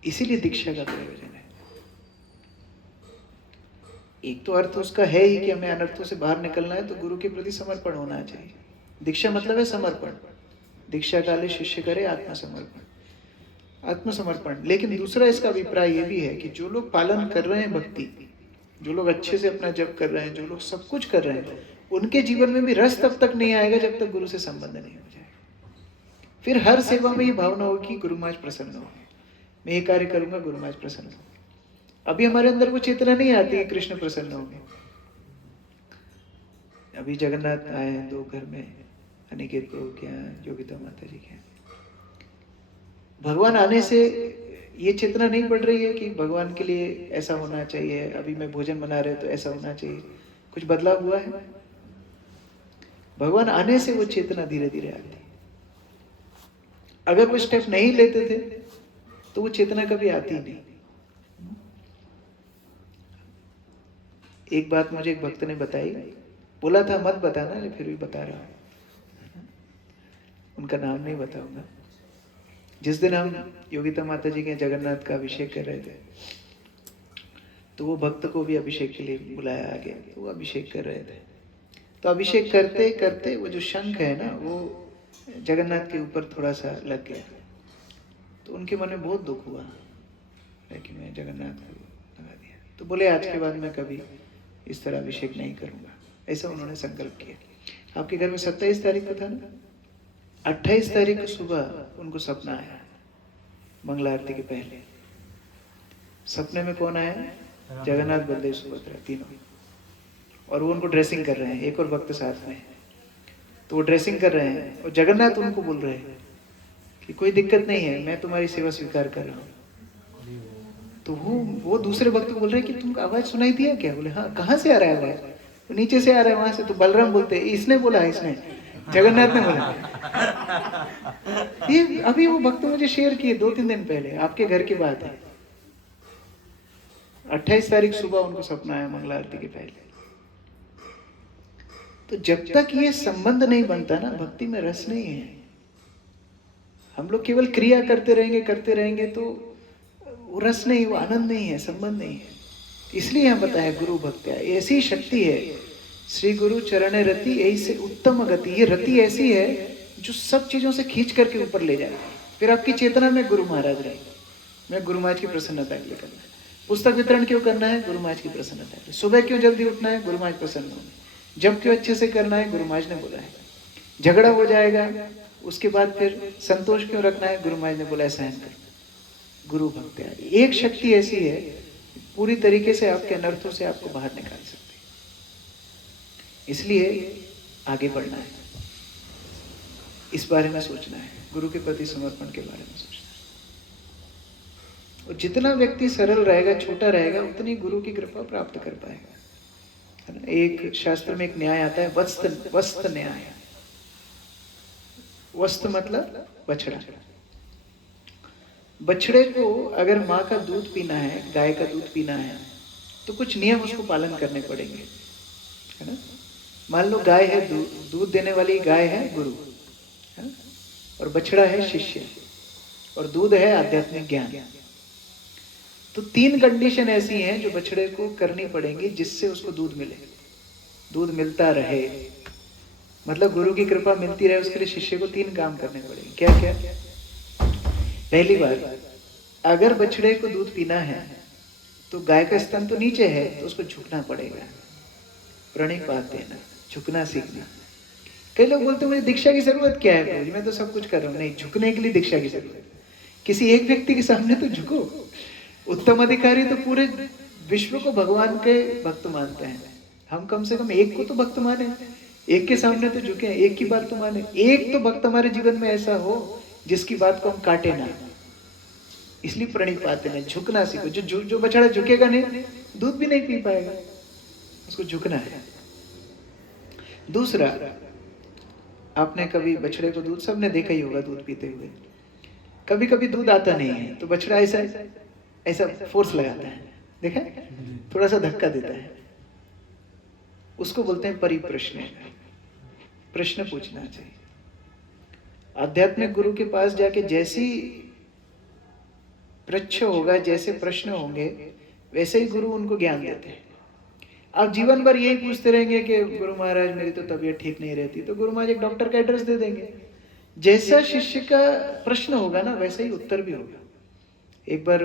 इसीलिए दीक्षा का प्रयोजन है। एक तो अर्थ उसका है ही कि हमें अनर्थों से बाहर निकलना है, तो गुरु के प्रति समर्पण होना चाहिए। दीक्षा मतलब है समर्पण। दीक्षा काले शिष्य करे आत्मसमर्पण, आत्मसमर्पण। लेकिन दूसरा इसका अभिप्राय ये भी है कि जो लोग पालन कर रहे हैं भक्ति, जो लोग अच्छे से अपना जप कर रहे हैं, जो लोग सब कुछ कर रहे हैं, उनके जीवन में भी रस तब तक नहीं आएगा जब तक गुरु से संबंध नहीं हो जाएगा। फिर हर सेवा में ये भावना होगी कि गुरु महाराज प्रसन्न हो, मैं ये कार्य करूंगा गुरु महाराज प्रसन्न हो। अभी हमारे अंदर वो चेतना नहीं आती कि कृष्ण प्रसन्न हो गए। अभी जगन्नाथ आए हैं 2 घर में, अनिकेत प्रभु के यहाँ, योगिता माता जी के यहाँ। भगवान आने से ये चेतना नहीं बढ़ रही है कि भगवान के लिए ऐसा होना चाहिए, अभी मैं भोजन बना रहे तो ऐसा होना चाहिए। कुछ बदलाव हुआ है? भगवान आने से वो चेतना धीरे धीरे आती है। अगर वो स्टेप नहीं लेते थे तो वो चेतना कभी आती नहीं। एक बात मुझे एक भक्त ने बताई, बोला था मत बताना, लेकिन फिर भी बता रहा हूं। उनका नाम नहीं बताऊंगा। जिस दिन हम योगिता माता जी के जगन्नाथ का अभिषेक कर रहे थे, तो वो भक्त को भी अभिषेक के लिए बुलाया आगे, तो वो अभिषेक कर रहे थे। तो अभिषेक करते करते वो जो शंख है ना, वो जगन्नाथ के ऊपर थोड़ा सा लग गया। तो उनके मन में बहुत दुख हुआ कि मैं जगन्नाथ को लगा दिया। तो बोले आज के बाद मैं कभी इस तरह अभिषेक नहीं करूंगा, ऐसा उन्होंने संकल्प किया। आपके घर में 27 तारीख को था ना, 28 तारीख को सुबह उनको सपना आया, मंगला आरती के पहले। सपने में कौन आया? जगन्नाथ, बलदेव, सुभद्रा तीनों। और वो उनको ड्रेसिंग कर रहे हैं, एक और भक्त साथ में। तो वो ड्रेसिंग कर रहे हैं और जगन्नाथ उनको बोल रहे हैं कि कोई दिक्कत नहीं है, मैं तुम्हारी सेवा स्वीकार कर रहा हूँ। तो वो दूसरे भक्त को बोल रहे हैं कि तुमको आवाज सुनाई दिया क्या? बोले हाँ। कहाँ से आ रहा है आवाज? तो नीचे से आ रहा है, वहां से। तो बलराम बोलते हैं इसने बोला, इसने, जगन्नाथ ने बोला। ये अभी वो भक्त मुझे शेयर किए 2-3 दिन पहले, आपके घर की बात है। 28 तारीख सुबह उनको सपना आया मंगला आरती के पहले। तो जब तक ये संबंध नहीं बनता ना, भक्ति में रस नहीं है। हम लोग केवल क्रिया करते रहेंगे तो वो रस नहीं, वो आनंद नहीं है, संबंध नहीं है। इसलिए यहाँ बताया गुरु भक्त्या, ऐसी शक्ति है श्री गुरु चरण रति, यही से उत्तम गति। ये रति ऐसी है जो सब चीजों से खींच करके ऊपर ले जाए। फिर आपकी चेतना में गुरु महाराज रहे, मैं गुरु महाराज की प्रसन्नता के लिए करना है। पुस्तक वितरण क्यों करना है? गुरु महाराज की प्रसन्नता के लिए। सुबह क्यों जल्दी उठना है? गुरु महाराज प्रसन्न होंगे। जब क्यों अच्छे से करना है? गुरु महाराज ने बोला है। झगड़ा हो जाएगा उसके बाद फिर संतोष क्यों रखना है? गुरु महाराज ने बोला है सहन कर। गुरु भक्ति एक शक्ति ऐसी है पूरी तरीके से आपके अनर्थों से आपको बाहर निकाल सकती है। इसलिए आगे बढ़ना है, इस बारे में सोचना है, गुरु के प्रति समर्पण के बारे में सोचना है। और जितना व्यक्ति सरल रहेगा, छोटा रहेगा, उतनी गुरु की कृपा प्राप्त कर पाएगा। एक शास्त्र में एक न्याय आता है, वस्त न्याय। वस्त मतलब बछड़ा। बछड़े को अगर माँ का दूध पीना है, गाय का दूध पीना है, तो कुछ नियम उसको पालन करने पड़ेंगे, है ना। मान लो गाय है, दूध देने वाली गाय है गुरु, है? और बछड़ा है शिष्य, और दूध है आध्यात्मिक ज्ञान। तो 3 कंडीशन ऐसी हैं जो बछड़े को करनी पड़ेंगी जिससे उसको दूध मिले, दूध मिलता रहे। मतलब गुरु की कृपा मिलती रहे, उसके लिए शिष्य को 3 काम करने पड़ेंगे। क्या क्या? पहली बात, अगर बछड़े को दूध पीना है तो गाय का स्तन तो नीचे है, तो उसको झुकना पड़ेगा, प्रणिपात देना, झुकना सीखना। कई लोग बोलते हैं मुझे दीक्षा की जरूरत क्या है, मैं तो सब कुछ कर रहा हूँ। नहीं, झुकने के लिए दीक्षा की जरूरत है। किसी एक व्यक्ति के सामने तो झुको। उत्तम अधिकारी तो पूरे विश्व को भगवान के भक्त मानते हैं, हम कम से कम एक को तो भक्त माने, एक के सामने तो झुके, एक की बात तो माने। एक तो भक्त हमारे जीवन में ऐसा हो जिसकी बात को हम काटे ना, इसलिए प्रणिपात है, झुकना सीखो। जो बछड़ा झुकेगा नहीं, दूध भी नहीं पी पाएगा, उसको झुकना है। दूसरा, आपने कभी बछड़े को दूध, सबने देखा ही होगा दूध पीते हुए, कभी कभी दूध आता नहीं है तो बछड़ा ऐसा ऐसा फोर्स लगाता है, देखा, थोड़ा सा धक्का देता है, उसको बोलते हैं परिप्रश्न। प्रश्न पूछना चाहिए। आध्यात्मिक गुरु के पास जाके जैसी पृच्छ होगा, जैसे प्रश्न होंगे वैसे ही गुरु उनको ज्ञान देते हैं। आप जीवन भर यही पूछते रहेंगे कि गुरु महाराज मेरी तो तबीयत ठीक नहीं रहती, तो गुरु महाराज एक डॉक्टर का एड्रेस दे देंगे। जैसा शिष्य का प्रश्न होगा ना वैसा ही उत्तर भी होगा। एक बार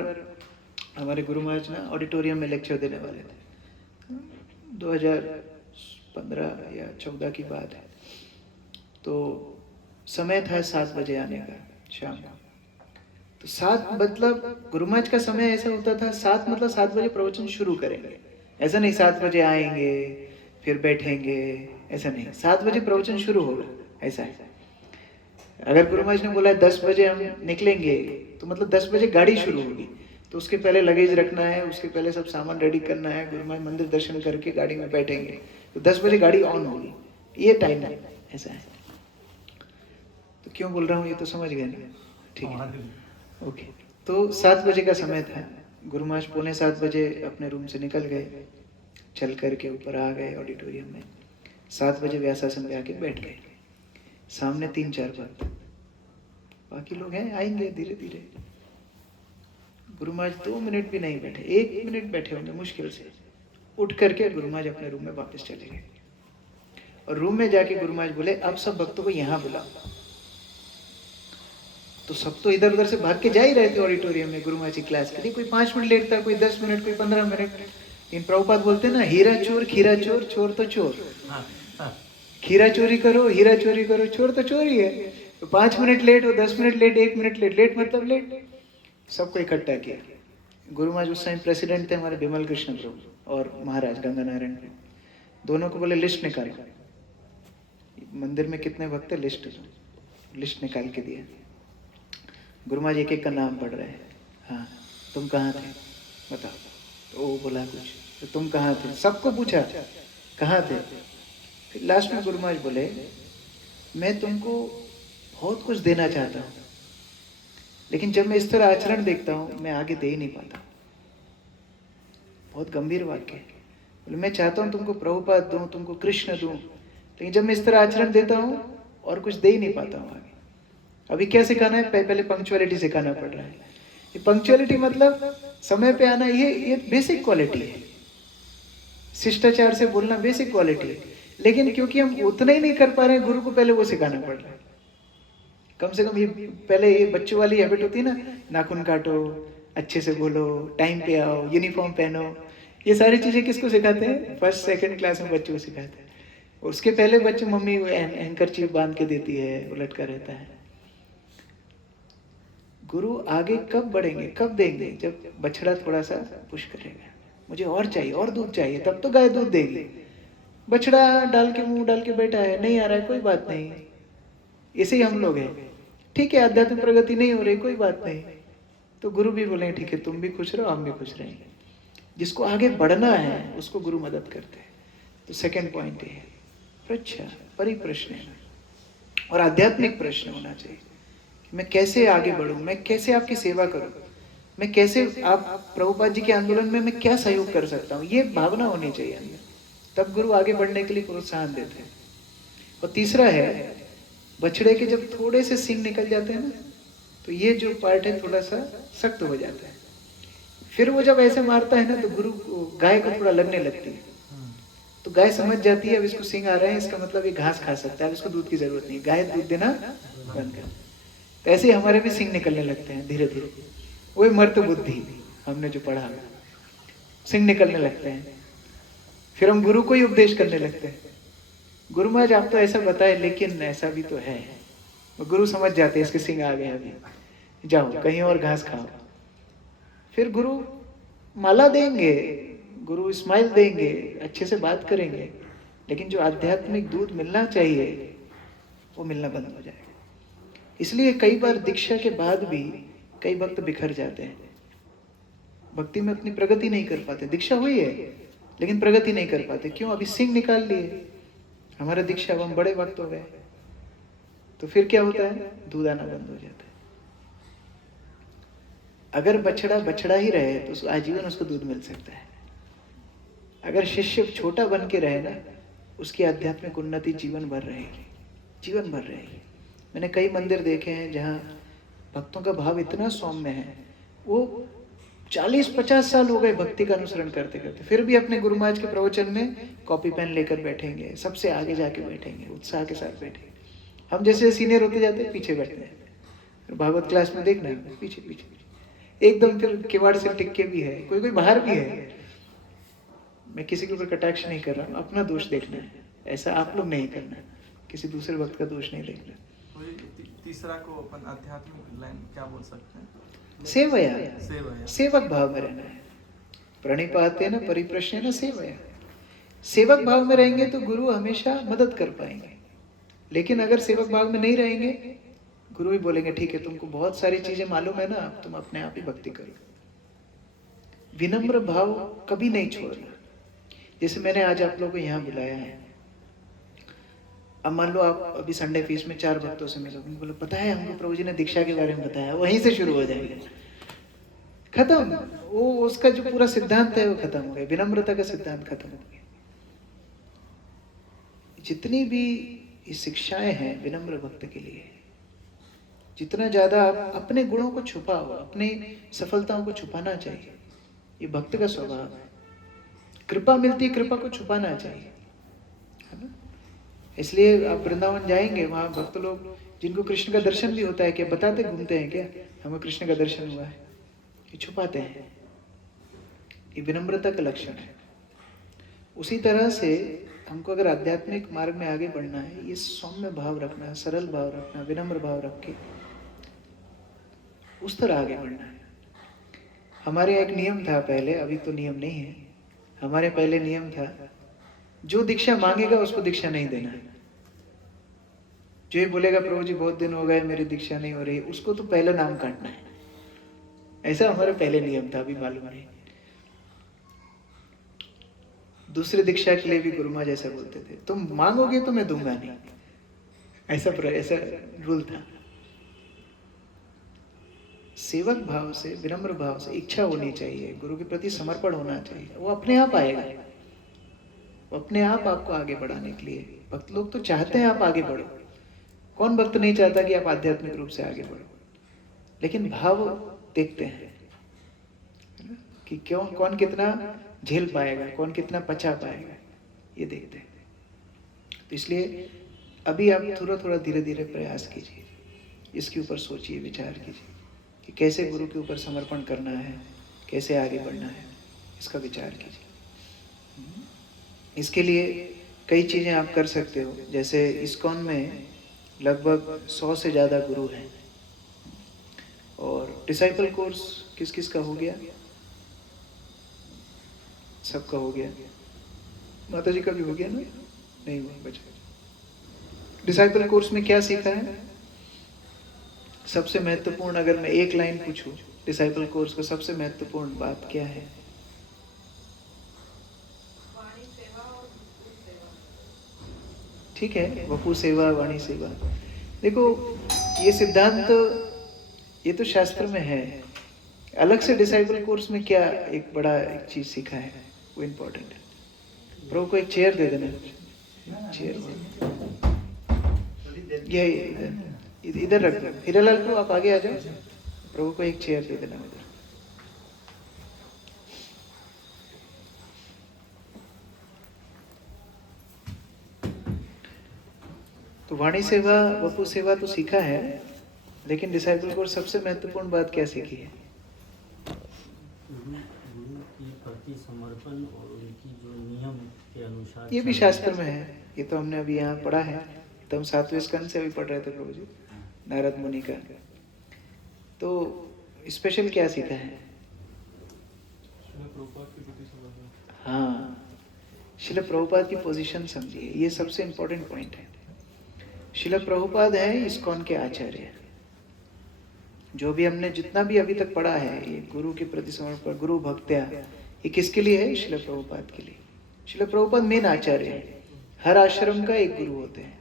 हमारे गुरु महाराज ना ऑडिटोरियम में लेक्चर देने वाले थे, 2015 या 14 की बात है। तो समय था 7 बजे आने का शाम को। तो 7 मतलब गुरु महाराज का समय ऐसा होता था, 7 मतलब 7 बजे प्रवचन शुरू करेंगे। ऐसा नहीं 7 बजे आएंगे फिर बैठेंगे, ऐसा नहीं, 7 बजे प्रवचन शुरू होगा, ऐसा है। अगर गुरु महाराज ने बोला 10 बजे हम निकलेंगे तो मतलब 10 बजे गाड़ी शुरू होगी, तो उसके पहले लगेज रखना है, उसके पहले सब सामान रेडी करना है, गुरु महाराज मंदिर दर्शन करके गाड़ी में बैठेंगे, तो 10 बजे गाड़ी ऑन होगी, ये टाइम है, ऐसा है। तो क्यों बोल रहा हूँ ये तो समझ गए ना, ठीक है, ओके। तो 7 बजे का समय था, गुरु महाराज 6:45 बजे अपने रूम से निकल गए, चल करके ऊपर आ गए ऑडिटोरियम में। 7 बजे व्यासासन में आके बैठ गए। सामने 3-4 भक्त, बाकी लोग हैं आएंगे धीरे धीरे। गुरु महाराज 2 मिनट भी नहीं बैठे, 1 मिनट बैठे होंगे मुश्किल से, उठ करके गुरु महाराज अपने रूम में वापस चले गए। और रूम में जाके गुरु महाराज बोले अब सब भक्तों को यहाँ बुलाओ। तो सब तो इधर उधर से भाग के जा ही रहे थे ऑडिटोरियम में गुरु महाराज की क्लास के लिए। कोई 5 मिनट लेट था, कोई 10 मिनट, कोई 15 मिनट। इन प्रभुपाद बोलते ना, हीरा चोर खीरा चोर, चोर तो चोर। खीरा चोरी करो, हीरा चोरी करो, चोर तो चोर ही है। तो 5 मिनट लेट हो, 10 minute late, 1 minute late, late मतलब लेट। सबको इकट्ठा किया। गुरु महाराज उस टाइम प्रेसिडेंट थे हमारे विमल कृष्ण प्रभु और महाराज गंगा नारायण प्रभु। दोनों को बोले लिस्ट निकालो, मंदिर में कितने भक्त है लिस्ट निकाल के दिया। गुरु महाराज एक एक का नाम पढ़ रहे हैं। हाँ, तुम कहाँ थे बताओ। तो वो बोला कुछ, तो तुम कहाँ थे, सबको पूछा कहाँ थे। फिर लास्ट में गुरु महाराज बोले मैं तुमको बहुत कुछ देना चाहता हूँ, लेकिन जब मैं इस तरह आचरण देखता हूँ मैं आगे दे ही नहीं पाता। बहुत गंभीर वाक्य है। बोले मैं चाहता हूँ तुमको प्रभुपाद दूँ, तुमको कृष्ण दूँ, लेकिन जब मैं इस तरह आचरण देता हूँ और कुछ दे ही नहीं पाता हूँ आगे। अभी क्या सिखाना है, पहले पंक्चुअलिटी सिखाना पड़ रहा है। ये पंक्चुअलिटी मतलब समय पे आना, ये बेसिक क्वालिटी है। शिष्टाचार से बोलना बेसिक क्वालिटी है, लेकिन क्योंकि हम उतना ही नहीं कर पा रहे हैं, गुरु को पहले वो सिखाना पड़ रहा है। कम से कम ये पहले ये बच्चों वाली हैबिट होती है ना, नाखून काटो, अच्छे से बोलो, टाइम पे आओ, यूनिफॉर्म पहनो, ये सारी चीजें किसको सिखाते हैं? 1st 2nd क्लास में बच्चों को सिखाते हैं। उसके पहले बच्चे मम्मी हैंकरचीफ बांध के देती है, वो लटका रहता है। गुरु आगे कब बढ़ेंगे, कब देंगे? जब बछड़ा थोड़ा सा पुश करेगा, मुझे और चाहिए, और दूध चाहिए, तब तो गाय दूध देगी। बछड़ा डाल के मुंह डाल के बैठा है, नहीं आ रहा है, कोई बात नहीं, ऐसे ही हम लोग हैं। ठीक है, आध्यात्मिक प्रगति नहीं हो रही, कोई बात नहीं, तो गुरु भी बोले ठीक है, तुम भी खुश रहो, हम भी खुश रहेंगे। जिसको आगे बढ़ना है उसको गुरु मदद करते हैं। तो 2nd पॉइंट है पृच्छ, परिप्रश्न, और आध्यात्मिक प्रश्न होना चाहिए। मैं कैसे आगे बढ़ूं, मैं कैसे आपकी सेवा करूं, मैं कैसे आप प्रभुपाद जी के आंदोलन में मैं क्या सहयोग कर सकता हूं, ये भावना होनी चाहिए अंदर। तब गुरु आगे बढ़ने के लिए प्रोत्साहन देते हैं। और तीसरा है, बछड़े के जब थोड़े से सींग निकल जाते हैं ना, तो ये जो पार्ट है थोड़ा सा सख्त हो जाता है। फिर वो जब ऐसे मारता है ना, तो गुरु को, गाय को थोड़ा लगने लगती है। तो गाय समझ जाती है अब इसको सींग आ रहे हैं, इसका मतलब ये घास खा सकता है, इसको दूध की जरूरत नहीं, गाय दूध देना बंद कर। तो ऐसे ही हमारे भी सींग निकलने लगते हैं धीरे धीरे। वही मर्त बुद्धि हमने जो पढ़ा, सींग निकलने लगते हैं। फिर हम गुरु को ही उपदेश करने लगते हैं, गुरु महाराज आप तो ऐसा बताए, लेकिन ऐसा भी तो है। गुरु समझ जाते हैं इसके सींग आ गए, अभी जाओ कहीं और घास खाओ। फिर गुरु माला देंगे, गुरु स्माइल देंगे, अच्छे से बात करेंगे, लेकिन जो आध्यात्मिक दूध मिलना चाहिए वो मिलना बंद हो जाएगा। इसलिए कई बार दीक्षा के बाद भी कई भक्त बिखर जाते हैं, भक्ति में अपनी प्रगति नहीं कर पाते। दीक्षा हुई है लेकिन प्रगति नहीं कर पाते, क्यों? अभी सींग निकाल लिए, हमारा दीक्षा, अब हम बड़े भक्त हो गए। तो फिर क्या होता है, दूध आना बंद हो जाता है। अगर बछड़ा बछड़ा ही रहे तो आजीवन उसको दूध मिल सकता है। अगर शिष्य छोटा बन के रहे ना, उसकी आध्यात्मिक उन्नति जीवन भर रहेगी, जीवन भर रहेगी। मैंने कई मंदिर देखे हैं जहाँ भक्तों का भाव इतना सौम्य है, वो 40-50 साल हो गए भक्ति का अनुसरण करते करते, फिर भी अपने गुरु महाराज के प्रवचन में कॉपी पेन लेकर बैठेंगे, सबसे आगे जाके बैठेंगे, उत्साह के साथ बैठेंगे। हम जैसे सीनियर होते जाते हैं पीछे बैठते हैं। भागवत क्लास में देखना है पीछे पीछे एकदम, फिर किवाड़ से टिक्के भी है, कोई कोई बाहर भी है। मैं किसी के ऊपर कटाक्ष नहीं कर रहा हूँ, अपना दोष देखना है, ऐसा आप लोग नहीं करना, किसी दूसरे वक्त का दोष नहीं देखना। तीसरा को अपन आध्यात्मिक लाइन क्या बोल सकते हैं? सेवया, सेवक भाव में रहना है। प्रणिपाते न परिप्रश्न न सेवया, सेवक भाव में रहेंगे तो गुरु हमेशा मदद कर पाएंगे। लेकिन अगर सेवक भाव में नहीं रहेंगे, गुरु भी बोलेंगे ठीक है तुमको बहुत सारी चीजें मालूम है ना, तुम अपने आप ही भक्ति करो। विनम्र भाव कभी नहीं छोड़ना। जैसे मैंने आज आप लोगों को यहाँ बुलाया है, अब मान लो आप अभी संडे फीस में 4 भक्तों से मिलो, बोलो पता है हमको प्रभु जी ने दीक्षा के बारे में बताया, वहीं से शुरू हो जाएगा, खत्म। वो उसका जो पूरा सिद्धांत है वो खत्म हो गया, विनम्रता का सिद्धांत खत्म हो गया। जितनी भी शिक्षाएं हैं विनम्र भक्त के लिए, जितना ज्यादा आप अपने गुणों को छुपाओ, अपनी सफलताओं को छुपाना चाहिए, ये भक्त का स्वभाव है। कृपा मिलती है, कृपा को छुपाना चाहिए, है ना। इसलिए आप वृंदावन जाएंगे, वहां भक्त लोग जिनको कृष्ण का दर्शन भी होता है, क्या बताते घूमते हैं क्या हमें कृष्ण का दर्शन हुआ है, ये छुपाते हैं। ये विनम्रता का लक्षण है। उसी तरह से हमको अगर आध्यात्मिक मार्ग में आगे बढ़ना है, ये सौम्य भाव रखना, सरल भाव रखना, विनम्र भाव रख के उस तरह आगे बढ़ना है। हमारे एक नियम था पहले, अभी तो नियम नहीं है, हमारे पहले नियम था जो दीक्षा मांगेगा उसको दीक्षा नहीं देना है। जो ये बोलेगा प्रभु जी बहुत दिन हो गए मेरी दीक्षा नहीं हो रही, उसको तो पहले नाम काटना है। ऐसा हमारे पहले नियम था, अभी मालूम नहीं। दूसरी दीक्षा के लिए भी गुरु महाराज जैसा बोलते थे, तुम मांगोगे तो मैं दूंगा नहीं, ऐसा रूल था। सेवक भाव से, विनम्र भाव से, इच्छा होनी चाहिए, गुरु के प्रति समर्पण होना चाहिए, वो अपने आप आएगा, वो अपने आप आपको आगे बढ़ाने के लिए। भक्त लोग तो चाहते हैं आप आगे बढ़ो, कौन भक्त नहीं चाहता कि आप आध्यात्मिक रूप से आगे बढ़ो, लेकिन भाव देखते हैं कि क्यों, कौन कितना झेल पाएगा, कौन कितना पचा पाएगा, ये देखते हैं। तो इसलिए अभी आप थोड़ा थोड़ा धीरे धीरे प्रयास कीजिए, इसके ऊपर सोचिए, विचार कीजिए कि कैसे गुरु के ऊपर समर्पण करना है, कैसे आगे बढ़ना है, इसका विचार कीजिए। इसके लिए कई चीज़ें आप कर सकते हो। जैसे इस्कॉन में लगभग 100 से ज़्यादा गुरु हैं, और डिसाइपल कोर्स किस किस का हो गया? सबका हो गया। माता जी का भी हो गया ना? नहीं हुआ, बचा। डिसाइपल कोर्स में क्या सीखा है? सबसे महत्वपूर्ण, अगर मैं एक लाइन पूछूं, डिसाइपल कोर्स का सबसे महत्वपूर्ण बात क्या है? ठीक है, वपु सेवा, वाणी सेवा। देखो ये सिद्धांत ये तो शास्त्र में है, अलग से डिसाइपल कोर्स में क्या एक बड़ा एक चीज सीखा है, वो इम्पोर्टेंट है। प्रभु को एक चेयर दे देना, चेयर ये इधर रख दो। हीरालाल प्रभु आप आगे आ जाओ, प्रभु को एक चेयर दे देना इधर। तो वाणी सेवा, वपु सेवा तो सीखा है, लेकिन डिसाइपल कोर्स सबसे महत्वपूर्ण बात क्या सीखी है? गुरु के प्रति समर्पण और उनकी जो नियम के अनुसार, ये भी शास्त्र में है, ये तो हमने अभी यहाँ पढ़ा है, तो हम 7वें स्कंद से अभी पढ़ रहे थे प्रभु जी, नारद मुनि का। तो स्पेशल क्या सीखा है? हाँ, श्रील प्रभुपाद की पोजीशन समझिए, ये सबसे इम्पोर्टेंट पॉइंट है। श्रील प्रभुपाद है इस्कॉन के आचार्य। जो भी हमने जितना भी अभी तक पढ़ा है, ये गुरु के प्रति समर्पण, गुरु भक्त्या, ये किसके लिए है? श्रील प्रभुपाद के लिए। श्रील प्रभुपाद मेन आचार्य है। हर आश्रम का एक गुरु होते हैं।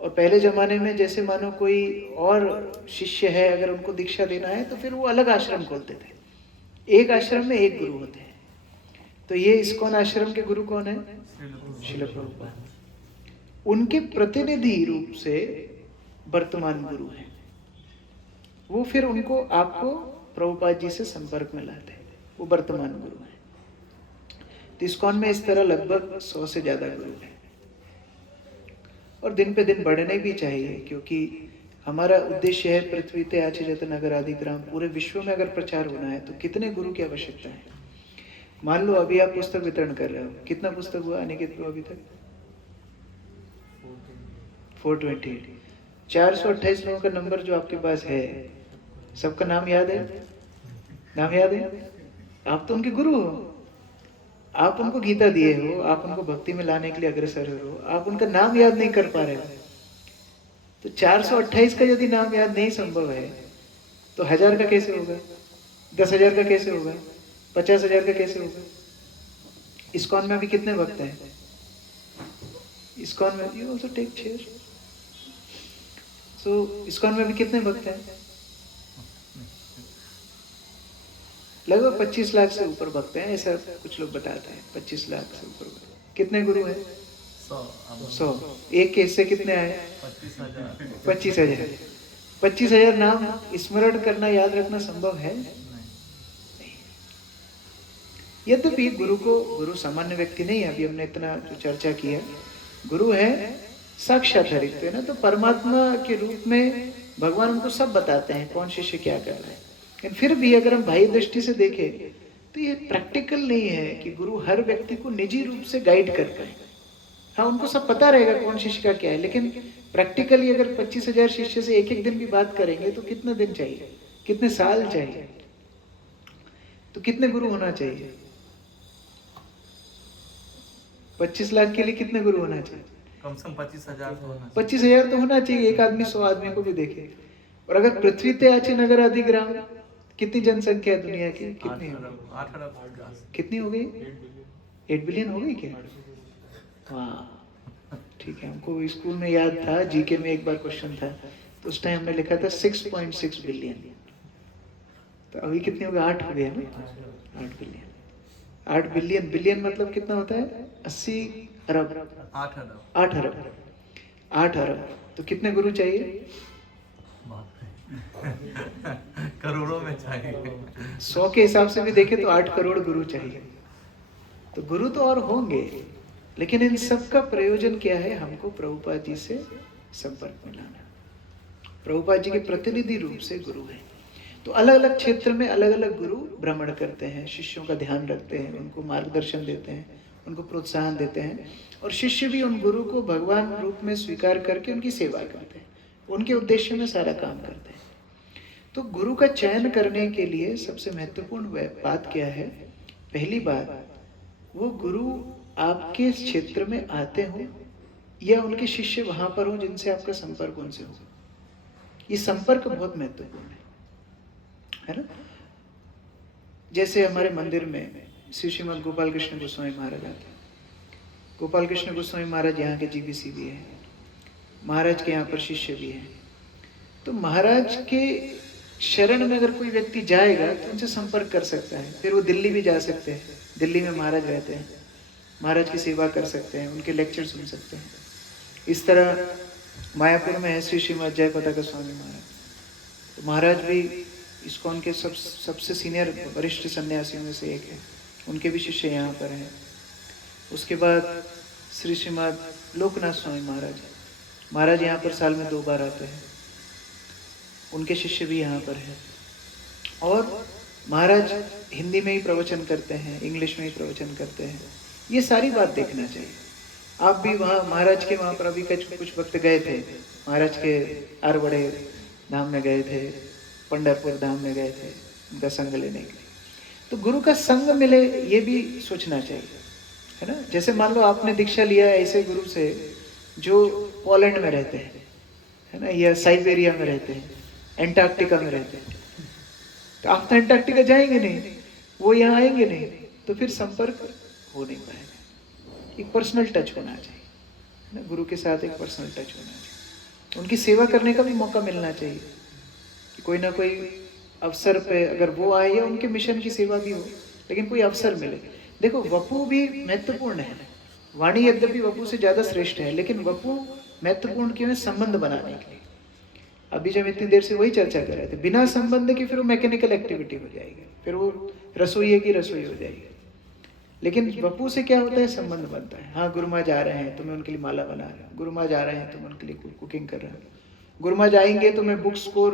और पहले जमाने में जैसे मानो कोई और शिष्य है, अगर उनको दीक्षा देना है तो फिर वो अलग आश्रम खोलते थे। एक आश्रम में एक गुरु होते हैं। तो ये इस्कॉन आश्रम के गुरु कौन है? श्रील प्रभुपाद। उनके प्रतिनिधि रूप से वर्तमान गुरु हैं। वो फिर उनको आपको प्रभुपाद जी से संपर्क में लाते हैं, वो वर्तमान गुरु हैं। तो इस्कॉन में इस तरह लगभग 100 से ज्यादा गुरु हैं, और दिन पे दिन बढ़ने भी चाहिए, क्योंकि हमारा उद्देश्य है पृथ्वी ते आचे जतन अगर आदि ग्राम, पूरे विश्व में अगर प्रचार होना है तो कितने गुरु की आवश्यकता है। मान लो अभी आप पुस्तक वितरण कर रहे हो, कितना पुस्तक हुआ अनिकेत को अभी तक? 428। 428 लोगों का नंबर जो आपके पास है, सबका नाम याद है? नाम याद है? आप तो उनके गुरु हो, आप उनको गीता दिए हो, आप उनको भक्ति में लाने के लिए अग्रसर हो, आप उनका नाम याद नहीं कर पा रहे हो। तो 428 का यदि नाम याद नहीं संभव है तो 1000 का कैसे होगा, 10,000 का कैसे होगा, 50,000 का कैसे होगा? इस्कॉन में अभी कितने भक्त हैं? इस्कॉन में you also take chair. So ISKCON में अभी कितने भक्त हैं? लगभग 25 लाख से ऊपर भक्त हैं, ऐसा कुछ लोग बताते हैं। 25 लाख से ऊपर। कितने गुरु हैं? 100। एक के हिस्से कितने आए? 25,000। 25,000 नाम स्मरण करना, याद रखना संभव है? नहीं। यद्यपि गुरु को, गुरु सामान्य व्यक्ति नहीं है, अभी हमने इतना जो चर्चा किया, गुरु है साक्षात हरित है ना, तो परमात्मा के रूप में भगवान उनको सब बताते हैं कौन शिष्य क्या कर रहा है। लेकिन फिर भी अगर हम बाह्य दृष्टि से देखें तो ये प्रैक्टिकल नहीं है कि गुरु हर व्यक्ति को निजी रूप से गाइड कर पाए। हाँ, उनको सब पता रहेगा कौन शिष्य का क्या है, लेकिन प्रैक्टिकली अगर 25,000 शिष्य से एक एक दिन भी बात करेंगे तो कितने दिन चाहिए, कितने साल चाहिए, तो कितने गुरु होना चाहिए? 25 लाख के लिए कितने गुरु होना चाहिए? कम से कम 25,000 तो होना चाहिए। 25,000 तो होना चाहिए। एक आदमी 100 आदमी को भी देखे। और अगर पृथ्वी ते आचे नगर आदि ग्राम, कितनी जनसंख्या है दुनिया की? कितनी हो गई? 8 अरब। कितनी हो गई? 8 बिलियन हो गई क्या? हाँ, ठीक है। हमको स्कूल में याद था, जीके में एक बार क्वेश्चन था, तो उस टाइम हमने लिखा था 6.6 बिलियन। तो अभी कितने हो गए? 8 हो गए ना? 8 बिलियन। 8 बिलियन, बिलियन मतलब कितना होता है? 80 अरब। 8 अरब। 8 अरब। 8 अरब। तो कितने गुरु चाहिए? करोड़ों में चाहिए। 100 के हिसाब से भी देखें तो 8 करोड़ गुरु चाहिए। तो गुरु तो और होंगे, लेकिन इन सब का प्रयोजन क्या है? हमको प्रभुपाद जी से संपर्क में लाना। प्रभुपाद जी के प्रतिनिधि रूप से गुरु हैं। तो अलग अलग क्षेत्र में अलग अलग गुरु भ्रमण करते हैं, शिष्यों का ध्यान रखते हैं, उनको मार्गदर्शन देते हैं, उनको प्रोत्साहन देते हैं, और शिष्य भी उन गुरु को भगवान रूप में स्वीकार करके उनकी सेवा करते हैं, उनके उद्देश्य में सारा काम करते हैं। तो गुरु का चयन करने के लिए सबसे महत्वपूर्ण बात क्या है? पहली बात, वो गुरु आपके क्षेत्र में आते हो या उनके शिष्य वहां पर हो जिनसे आपका संपर्क उनसे हो। ये संपर्क बहुत महत्वपूर्ण है ना? जैसे हमारे मंदिर में श्री श्रीमद गोपाल कृष्ण गोस्वामी महाराज आते हैं। गोपाल कृष्ण गोस्वामी महाराज यहाँ के जीबीसी भी है, महाराज के यहाँ पर शिष्य भी है। तो महाराज के शरण में अगर कोई व्यक्ति जाएगा तो उनसे संपर्क कर सकता है। फिर वो दिल्ली भी जा सकते हैं, दिल्ली में महाराज रहते हैं, महाराज की सेवा कर सकते हैं, उनके लेक्चर सुन सकते हैं। इस तरह मायापुर में है श्री श्रीमद जय पताका स्वामी महाराज। तो महाराज भी इस्कॉन के सबसे सीनियर वरिष्ठ सन्यासियों में से एक है, उनके भी शिष्य यहाँ पर हैं। उसके बाद श्री श्रीमद लोकनाथ स्वामी महाराज, महाराज यहाँ पर साल में 2 बार आते हैं, उनके शिष्य भी यहाँ पर हैं। और महाराज हिंदी में ही प्रवचन करते हैं, इंग्लिश में ही प्रवचन करते हैं। ये सारी बात देखना चाहिए। आप भी वहाँ महाराज के वहाँ पर अभी कुछ वक्त गए थे, महाराज के आरवड़े धाम में गए थे, पंढरपुर धाम में गए थे उनका संग लेने के लिए। तो गुरु का संग मिले ये भी सोचना चाहिए, है ना? जैसे मान लो आपने दीक्षा लिया ऐसे गुरु से जो पोलैंड में रहते हैं, है ना, या साइबेरिया में रहते हैं, एंटार्क्टिका में रहते हैं, तो आप तो एंटार्क्टिका जाएंगे नहीं, वो यहाँ आएंगे नहीं, तो फिर संपर्क हो नहीं पाएगा। एक पर्सनल टच होना चाहिए, है ना? गुरु के साथ एक पर्सनल टच होना चाहिए, उनकी सेवा करने का भी मौका मिलना चाहिए कि कोई ना कोई अवसर पे अगर वो आए या उनके मिशन की सेवा भी हो, लेकिन कोई अवसर मिले। देखो वपु भी महत्वपूर्ण है, वाणी यद्यपि वपु से ज़्यादा श्रेष्ठ है, लेकिन वपु महत्वपूर्ण क्यों है? संबंध बनाने के लिए। अभी जब इतनी देर से वही चर्चा कर रहे थे, बिना संबंध की फिर वो मैकेनिकल एक्टिविटी हो जाएगी, फिर वो रसोई की रसोई हो जाएगी। लेकिन वपू से क्या होता है, संबंध बनता है। हाँ, गुरु महाराज आ रहे हैं तो मैं उनके लिए माला बना रहा हूँ, गुरु महाराज आ रहे हैं तो मैं उनके लिए कुकिंग कर रहा हूँ, गुरु महाराज आएंगे तो मैं बुक्स को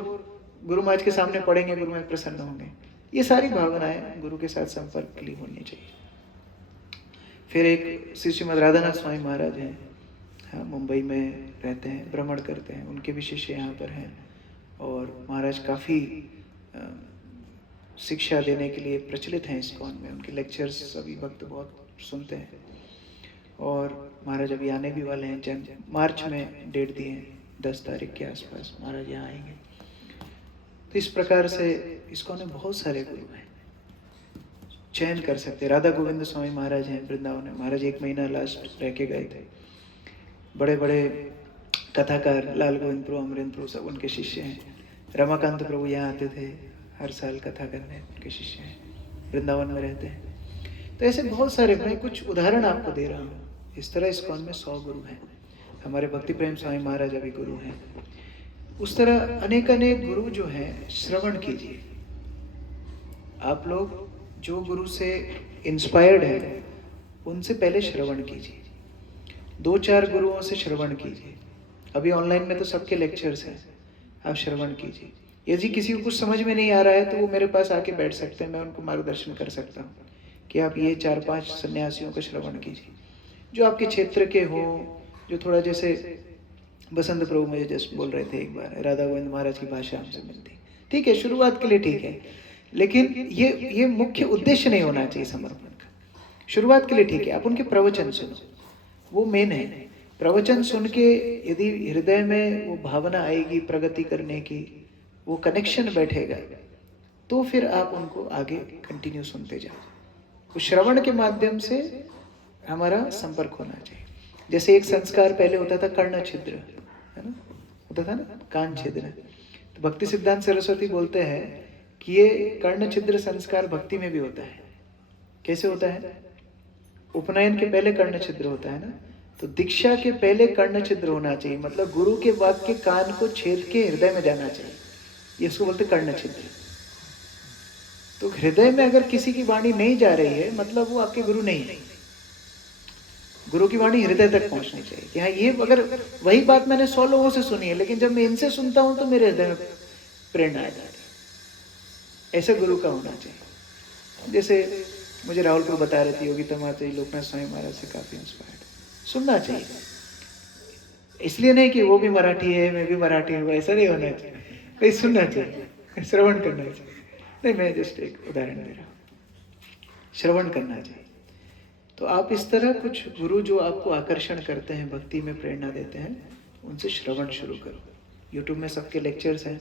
गुरु महाराज के सामने पढ़ेंगे, गुरु महाराज प्रसन्न होंगे। ये सारी भावनाएं गुरु के साथ संपर्क के लिए होनी चाहिए। फिर एक श्री श्रीमद राधानाथ स्वामी महाराज हैं, हाँ, मुंबई में रहते हैं, भ्रमण करते हैं, उनके भी शिष्य यहाँ पर हैं। और महाराज काफ़ी शिक्षा देने के लिए प्रचलित हैं इस्कॉन में, उनके लेक्चर्स सभी भक्त बहुत सुनते हैं। और महाराज अभी आने भी वाले हैं, मार्च में डेट दिए हैं, 10 तारीख के आसपास महाराज यहाँ आएंगे। तो इस प्रकार से इस्कॉन में बहुत सारे गुरु हैं, चयन कर सकते। राधा गोविंद स्वामी महाराज हैं वृंदावन में, महाराज 1 महीना लास्ट रह के गए थे। बड़े बड़े कथाकार लाल गोविंद प्रभु, अमरेंद्र प्रभु सब उनके शिष्य हैं। रमाकांत प्रभु यहाँ आते थे हर साल कथा करने, उनके शिष्य हैं, वृंदावन में रहते हैं। तो ऐसे बहुत सारे, मैं कुछ उदाहरण आपको दे रहा हूँ। इस तरह इस्कॉन में 100 गुरु हैं। हमारे भक्ति प्रेम स्वामी महाराज अभी गुरु हैं। उस तरह अनेक अनेक गुरु जो हैं, श्रवण कीजिए। आप लोग जो गुरु से इंस्पायर्ड है उनसे पहले श्रवण कीजिए, 2-4 गुरुओं से श्रवण कीजिए। अभी ऑनलाइन में तो सबके लेक्चर्स हैं, आप श्रवण कीजिए। यदि किसी को कुछ समझ में नहीं आ रहा है तो वो मेरे पास आके बैठ सकते हैं, मैं उनको मार्गदर्शन कर सकता हूँ कि आप ये 4-5 सन्यासियों का श्रवण कीजिए जो आपके क्षेत्र के हो, जो थोड़ा, जैसे बसंत प्रभु मुझे जस्ट बोल रहे थे एक बार, राधा गोविंद महाराज की भाषा हमसे मिलती। ठीक है, शुरुआत के लिए ठीक है, लेकिन ये मुख्य उद्देश्य नहीं होना चाहिए समर्पण का। शुरुआत के लिए ठीक है, आप उनके प्रवचन सुनो, वो मेन है। प्रवचन सुन के यदि हृदय में वो भावना आएगी प्रगति करने की, वो कनेक्शन बैठेगा, तो फिर आप उनको आगे कंटिन्यू सुनते जाओ। उस श्रवण के माध्यम से हमारा संपर्क होना चाहिए। जैसे एक संस्कार पहले होता था कर्ण छिद्र, है ना, होता था ना, कान छिद्र। तो भक्ति सिद्धांत सरस्वती बोलते हैं कि ये कर्ण छिद्र संस्कार भक्ति में भी होता है। कैसे होता है? उपनयन के पहले कर्ण छिद्र होता है ना, तो दीक्षा के पहले कर्ण छिद्र होना चाहिए, मतलब गुरु के वाक्य कान को छेद के हृदय में जाना चाहिए। ये इसको बोलते कर्ण छिद्र। तो हृदय में अगर किसी की वाणी नहीं जा रही है, मतलब वो आपके गुरु नहीं है। गुरु की वाणी हृदय तक पहुंचनी चाहिए कि हाँ, ये अगर वही बात मैंने 100 लोगों से सुनी है, लेकिन जब मैं इनसे सुनता हूं तो मेरे हृदय में प्रेरणा आ जाती है। ऐसे गुरु का होना चाहिए। जैसे मुझे राहुलपुर बता रही थी, योगी तमाते लोकनाथ स्वामी महाराज से काफी इंस्पायर्ड। सुनना चाहिए, इसलिए नहीं कि वो भी मराठी है मैं भी मराठी हूँ, ऐसा नहीं होना चाहिए। नहीं, सुनना चाहिए, श्रवण करना चाहिए। नहीं, मैं जस्ट एक उदाहरण दे रहा हूँ, श्रवण करना चाहिए। तो आप इस तरह कुछ गुरु जो आपको आकर्षण करते हैं, भक्ति में प्रेरणा देते हैं, उनसे श्रवण शुरू करो। यूट्यूब में सबके लेक्चर्स हैं।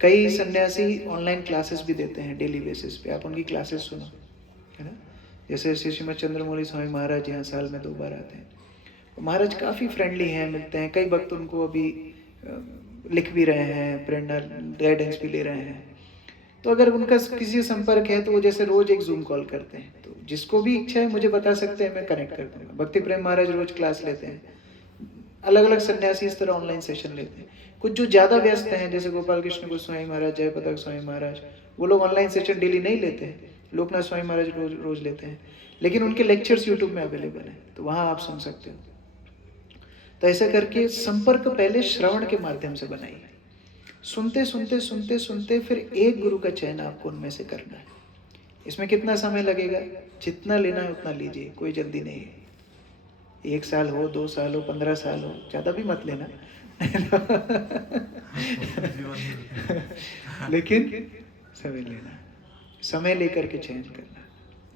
कई सन्यासी ऑनलाइन क्लासेस भी देते हैं डेली बेसिस पे, आप उनकी क्लासेस सुनो, है ना। जैसे श्री श्रीमद चंद्रमौली स्वामी महाराज यहाँ साल में 2 बार आते हैं। महाराज काफ़ी फ्रेंडली हैं, मिलते हैं। कई भक्त उनको अभी लिख भी रहे हैं, प्रेरणा गाइडेंस भी ले रहे हैं। तो अगर उनका किसी से संपर्क है तो वो जैसे रोज एक जूम कॉल करते हैं, तो जिसको भी इच्छा है मुझे बता सकते हैं, मैं कनेक्ट कर दूंगा। भक्ति प्रेम महाराज रोज क्लास लेते हैं, अलग अलग सन्यासी इस तरह ऑनलाइन सेशन लेते हैं। कुछ जो ज़्यादा व्यस्त हैं, जैसे गोपाल कृष्ण गोस्वामी महाराज, जयपताक स्वामी महाराज, वो लोग ऑनलाइन सेशन डेली नहीं लेते हैं। लोकनाथ स्वामी महाराज रोज लेते हैं, लेकिन उनके लेक्चर्स यूट्यूब में अवेलेबल हैं, तो वहाँ आप सुन सकते हो। तो ऐसा करके संपर्क पहले श्रवण के माध्यम से बनाइए। सुनते सुनते सुनते सुनते फिर एक गुरु का चयन आपको उनमें से करना है। इसमें कितना समय लगेगा? जितना लेना है उतना लीजिए, कोई जल्दी नहीं है। 1 साल हो, 2 साल हो, 15 साल हो, ज़्यादा भी मत लेना लेकिन समय लेना, समय लेकर के चयन करना,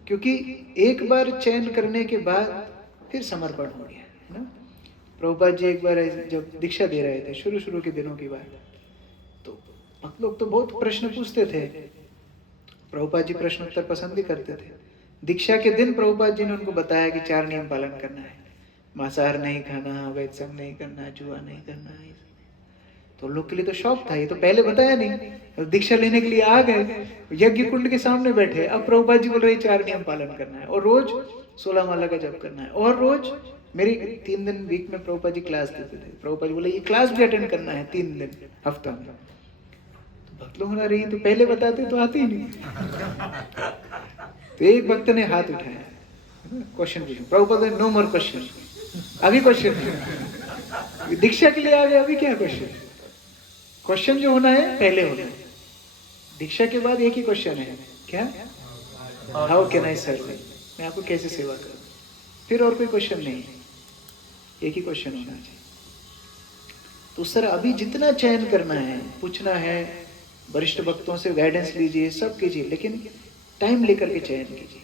क्योंकि एक बार चयन करने के बाद फिर समर्पण हो गया, है ना। प्रभुपाद जी एक बार जब दीक्षा दे रहे थे, शुरू के दिनों की बात, तो भक्त लोग तो बहुत प्रश्न पूछते थे। प्रभुपाद जी प्रश्न उत्तर पसंद भी करते थे। दीक्षा के दिन प्रभुपाद जी ने उनको बताया कि 4 नियम पालन करना है, मांसाहार नहीं खाना, अवैध संग नहीं करना, जुआ नहीं करना। तो लोग के लिए तो शौक था, ये तो पहले बताया नहीं। दीक्षा लेने के लिए आ गए, यज्ञ कुंड के सामने बैठे, अब प्रभुपाद जी बोल रहे 4 नियम पालन करना है, और रोज 16 माला का जप करना है, और रोज मेरी 3 दिन वीक में प्रभुपाद जी क्लास देते थे। प्रभुपाद जी बोले ये क्लास भी अटेंड करना है 3 दिन हफ्ता में। तो भक्त लोग होना रही तो पहले बताते तो आते ही नहीं। तो एक भक्त ने हाथ उठाया, क्वेश्चन पूछा, प्रभुपाद नो मोर क्वेश्चन, अभी क्वेश्चन नहीं, दीक्षा के लिए आ गए, अभी क्या क्वेश्चन? क्वेश्चन जो होना है पहले होना है। दीक्षा के बाद एक ही क्वेश्चन है, क्या? How can I serve you, मैं आपको कैसे सेवा करूं? फिर और कोई क्वेश्चन नहीं है, एक ही क्वेश्चन होना चाहिए। तो सर अभी जितना चयन करना है, पूछना है, वरिष्ठ भक्तों से गाइडेंस लीजिए, सब कीजिए, लेकिन टाइम लेकर के चयन कीजिए,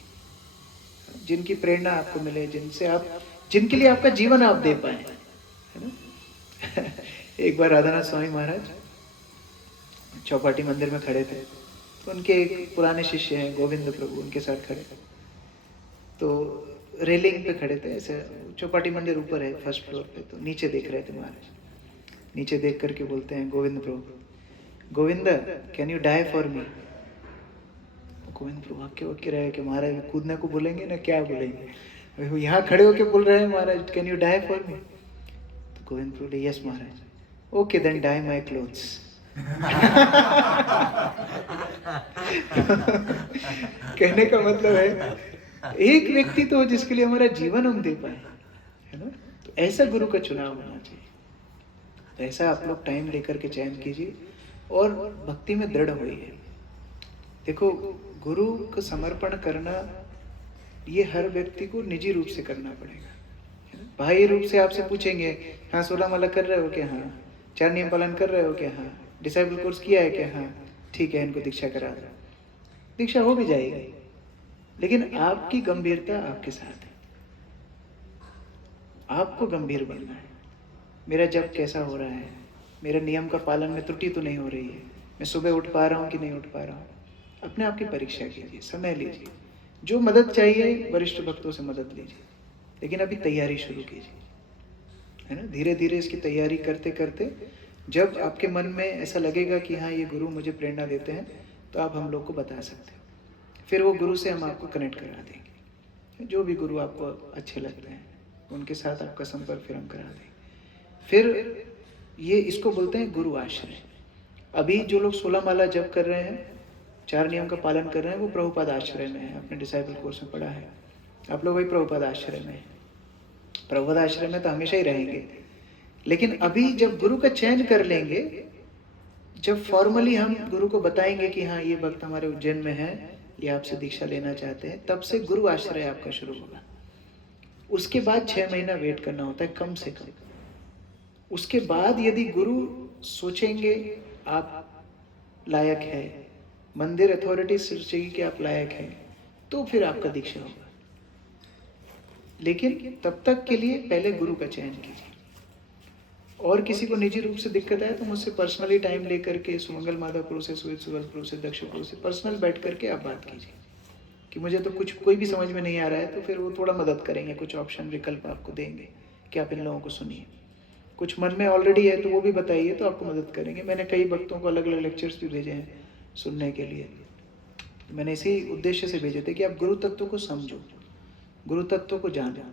जिनकी प्रेरणा आपको मिले, जिनसे आप, जिनके लिए आपका जीवन आप दे पाए, है ना? एक बार राधानाथ स्वामी महाराज चौपाटी मंदिर में खड़े थे, तो उनके एक पुराने शिष्य हैं गोविंद प्रभु, उनके साथ खड़े, तो रेलिंग पे खड़े थे, ऐसे चौपाटी मंदिर ऊपर है फर्स्ट फ्लोर पे, तो नीचे देख रहे थे महाराज। नीचे देख करके बोलते हैं Govind Prabhu, Govind can you die for me? Govind Prabhu वाक्य वाक्य रहे कि महाराज कूदने को बोलेंगे ना क्या बोलेंगे, यहाँ खड़े होके बोल रहे हैं Maharaj can you die for me? तो Govind Prabhu yes Maharaj, okay then dye my clothes. कहने का मतलब है एक व्यक्ति तो जिसके लिए हमारा जीवन हम दे पाए, है ना? तो ऐसा गुरु का चुनाव होना चाहिए। तो ऐसा आप लोग टाइम लेकर के चयन कीजिए और भक्ति में दृढ़ होइए। देखो गुरु को समर्पण करना ये हर व्यक्ति को निजी रूप से करना पड़ेगा। बाह्य रूप से आपसे पूछेंगे, हाँ 16 माला कर रहे हो क्या? हाँ। 4 नियम पालन कर रहे हो क्या? हाँ। डिसाइबल कोर्स किया है क्या? हाँ। ठीक है, इनको दीक्षा करा दो, दीक्षा हो भी जाएगी, लेकिन आपकी गंभीरता आपके साथ है। आपको गंभीर बनना है। मेरा जप कैसा हो रहा है, मेरा नियम का पालन में त्रुटि तो नहीं हो रही है, मैं सुबह उठ पा रहा हूँ कि नहीं उठ पा रहा हूँ। अपने आप की परीक्षा कीजिए, समय लीजिए, जो मदद चाहिए वरिष्ठ भक्तों से मदद लीजिए, लेकिन अभी तैयारी शुरू कीजिए, है ना? धीरे धीरे इसकी तैयारी करते करते जब आपके मन में ऐसा लगेगा कि हाँ ये गुरु मुझे प्रेरणा देते हैं, तो आप हम लोग को बता सकते हो। फिर वो गुरु से हम आपको कनेक्ट करा देंगे, जो भी गुरु आपको अच्छे लगते हैं उनके साथ आपका संपर्क फिर हम करा देंगे। फिर ये इसको बोलते हैं गुरु आश्रय। अभी जो लोग 16 माला जप कर रहे हैं, 4 नियम का पालन कर रहे हैं, वो प्रभुपाद आश्रय में है, अपने डिसाइबल कोर्स में पढ़ा है। आप लोग वही प्रभुपाद आश्रय में है। प्रभुपाद आश्रय में तो हमेशा ही रहेंगे, लेकिन अभी जब गुरु का चयन कर लेंगे, जब फॉर्मली हम गुरु को बताएंगे कि हाँ ये भक्त हमारे उज्जैन में है, ये आपसे दीक्षा लेना चाहते हैं, तब से गुरु आश्रय आपका शुरू होगा। उसके बाद 6 महीना वेट करना होता है कम से कम। उसके बाद यदि गुरु सोचेंगे आप लायक है, मंदिर अथॉरिटी सोचेगी कि आप लायक हैं, तो फिर आपका दीक्षा होगा। लेकिन तब तक के लिए पहले गुरु का चयन कीजिए। और किसी को निजी रूप से दिक्कत आए तो मुझसे पर्सनली टाइम लेकर के सुमंगल माधव प्रभु से, सुवित सुवल प्रभु से, दक्ष प्रभु से पर्सनल बैठ करके आप बात कीजिए कि मुझे तो कुछ कोई भी समझ में नहीं आ रहा है, तो फिर वो थोड़ा मदद करेंगे, कुछ ऑप्शन विकल्प आपको देंगे कि आप इन लोगों को सुनिए। कुछ मन में ऑलरेडी है तो वो भी बताइए, तो आपको मदद करेंगे। मैंने कई भक्तों को अलग अलग लेक्चर्स भी भेजे हैं सुनने के लिए। मैंने इसी उद्देश्य से भेजे थे कि आप गुरु तत्व को समझो, गुरु तत्व को जानो,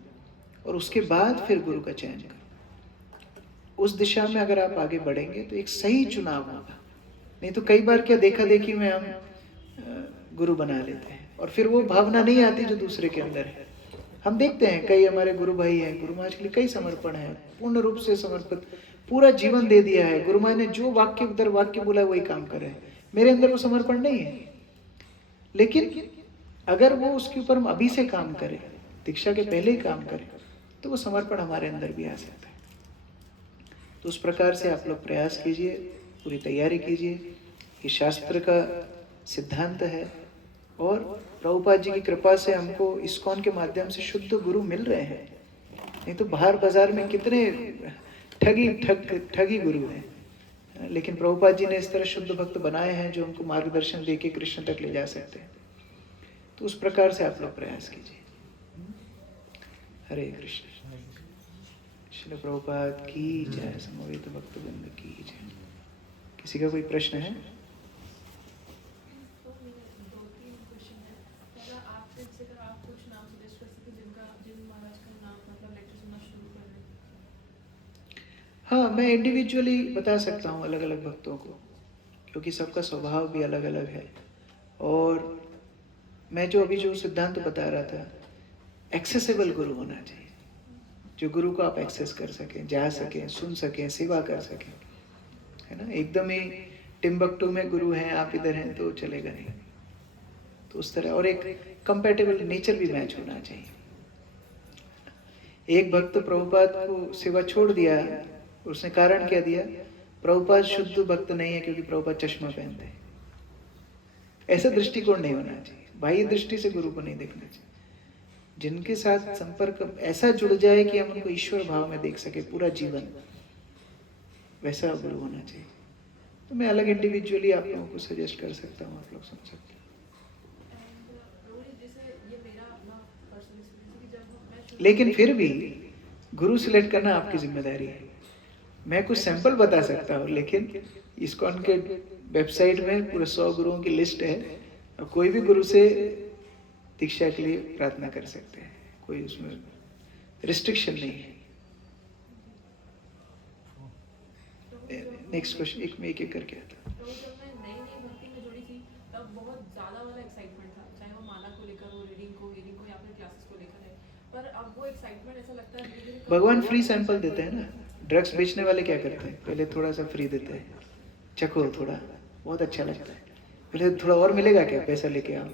और उसके बाद फिर गुरु का चयन करो। उस दिशा में अगर आप आगे बढ़ेंगे तो एक सही चुनाव होगा। नहीं तो कई बार क्या देखा देखी में हम गुरु बना लेते हैं, और फिर वो भावना नहीं आती जो दूसरे के अंदर है। हम देखते हैं कई हमारे गुरु भाई हैं, गुरु महाराज के लिए कई समर्पण है, पूर्ण रूप से समर्पित, पूरा जीवन दे दिया है। गुरु महाराज ने जो वाक्य उधर वाक्य बोला वही काम कर रहे हैं। मेरे अंदर वो समर्पण नहीं है, लेकिन अगर वो उसके ऊपर हम अभी से काम करें, दीक्षा के पहले ही काम करें, तो वो समर्पण हमारे अंदर भी आ सकता है। तो उस प्रकार से आप लोग प्रयास कीजिए, पूरी तैयारी कीजिए। ये शास्त्र का सिद्धांत है, और प्रभुपाद जी की कृपा से हमको इस्कॉन के माध्यम से शुद्ध गुरु मिल रहे हैं। नहीं तो बाहर बाजार में कितने ठगी गुरु हैं, लेकिन प्रभुपाद जी ने इस तरह शुद्ध भक्त बनाए हैं जो हमको मार्गदर्शन देके कृष्ण तक ले जा सकते हैं। तो उस प्रकार से आप लोग प्रयास कीजिए। हरे कृष्ण। श्रील प्रभुपाद की जय, समवेत भक्तवृंद की जय। किसी का कोई प्रश्न है? मैं इंडिविजुअली बता सकता हूँ अलग अलग भक्तों को, क्योंकि सबका स्वभाव भी अलग अलग है। और मैं जो अभी जो सिद्धांत बता रहा था, एक्सेसिबल गुरु होना चाहिए, जो गुरु को आप एक्सेस कर सकें, जा सकें, सुन सकें, सेवा कर सकें, है ना। एकदम ही टिम्बकटू में गुरु हैं, आप इधर हैं, तो चलेगा नहीं। तो उस तरह, और एक कंपैटिबल नेचर भी मैच होना चाहिए। एक भक्त प्रभुपाद को सेवा छोड़ दिया, उसने कारण क्या दिया, प्रभुपाद शुद्ध भक्त नहीं है क्योंकि प्रभुपाद चश्मा पहनते हैं। ऐसा दृष्टिकोण नहीं होना चाहिए, बाह्य दृष्टि से गुरु को नहीं देखना चाहिए। जिनके साथ संपर्क ऐसा जुड़ जाए कि हम उनको ईश्वर भाव में देख सके पूरा जीवन, वैसा गुरु होना चाहिए। तो मैं अलग इंडिविजुअली आप लोगों को सजेस्ट कर सकता हूँ, आप लोग सुन सकते हैं। लेकिन फिर भी गुरु सिलेक्ट करना आपकी जिम्मेदारी है। मैं कुछ सैंपल बता सकता हूँ, लेकिन इस्कॉन के वेबसाइट में पूरे 100 गुरुओं की लिस्ट है, और कोई भी गुरु से दीक्षा के लिए प्रार्थना कर सकते हैं, कोई उसमें रिस्ट्रिक्शन नहीं है। नेक्स्ट क्वेश्चन, एक में एक करके आता। तो जब मैं नई नई भक्ति में जुड़ी थी, तब बहुत ज़्यादा वाला एक्साइटमेंट था, चाहे वो माला को लेकर हो, रीडिंग को या फिर क्लासेस को लेकर है। पर अब वो एक्साइटमेंट ऐसा लगता है धीरे धीरे भगवान फ्री सैंपल देते हैं ना। ड्रग्स बेचने वाले क्या करते हैं, पहले थोड़ा सा फ्री देते हैं, चखो थोड़ा, बहुत अच्छा लगता है, पहले थोड़ा और मिलेगा क्या, पैसा लेके आओ।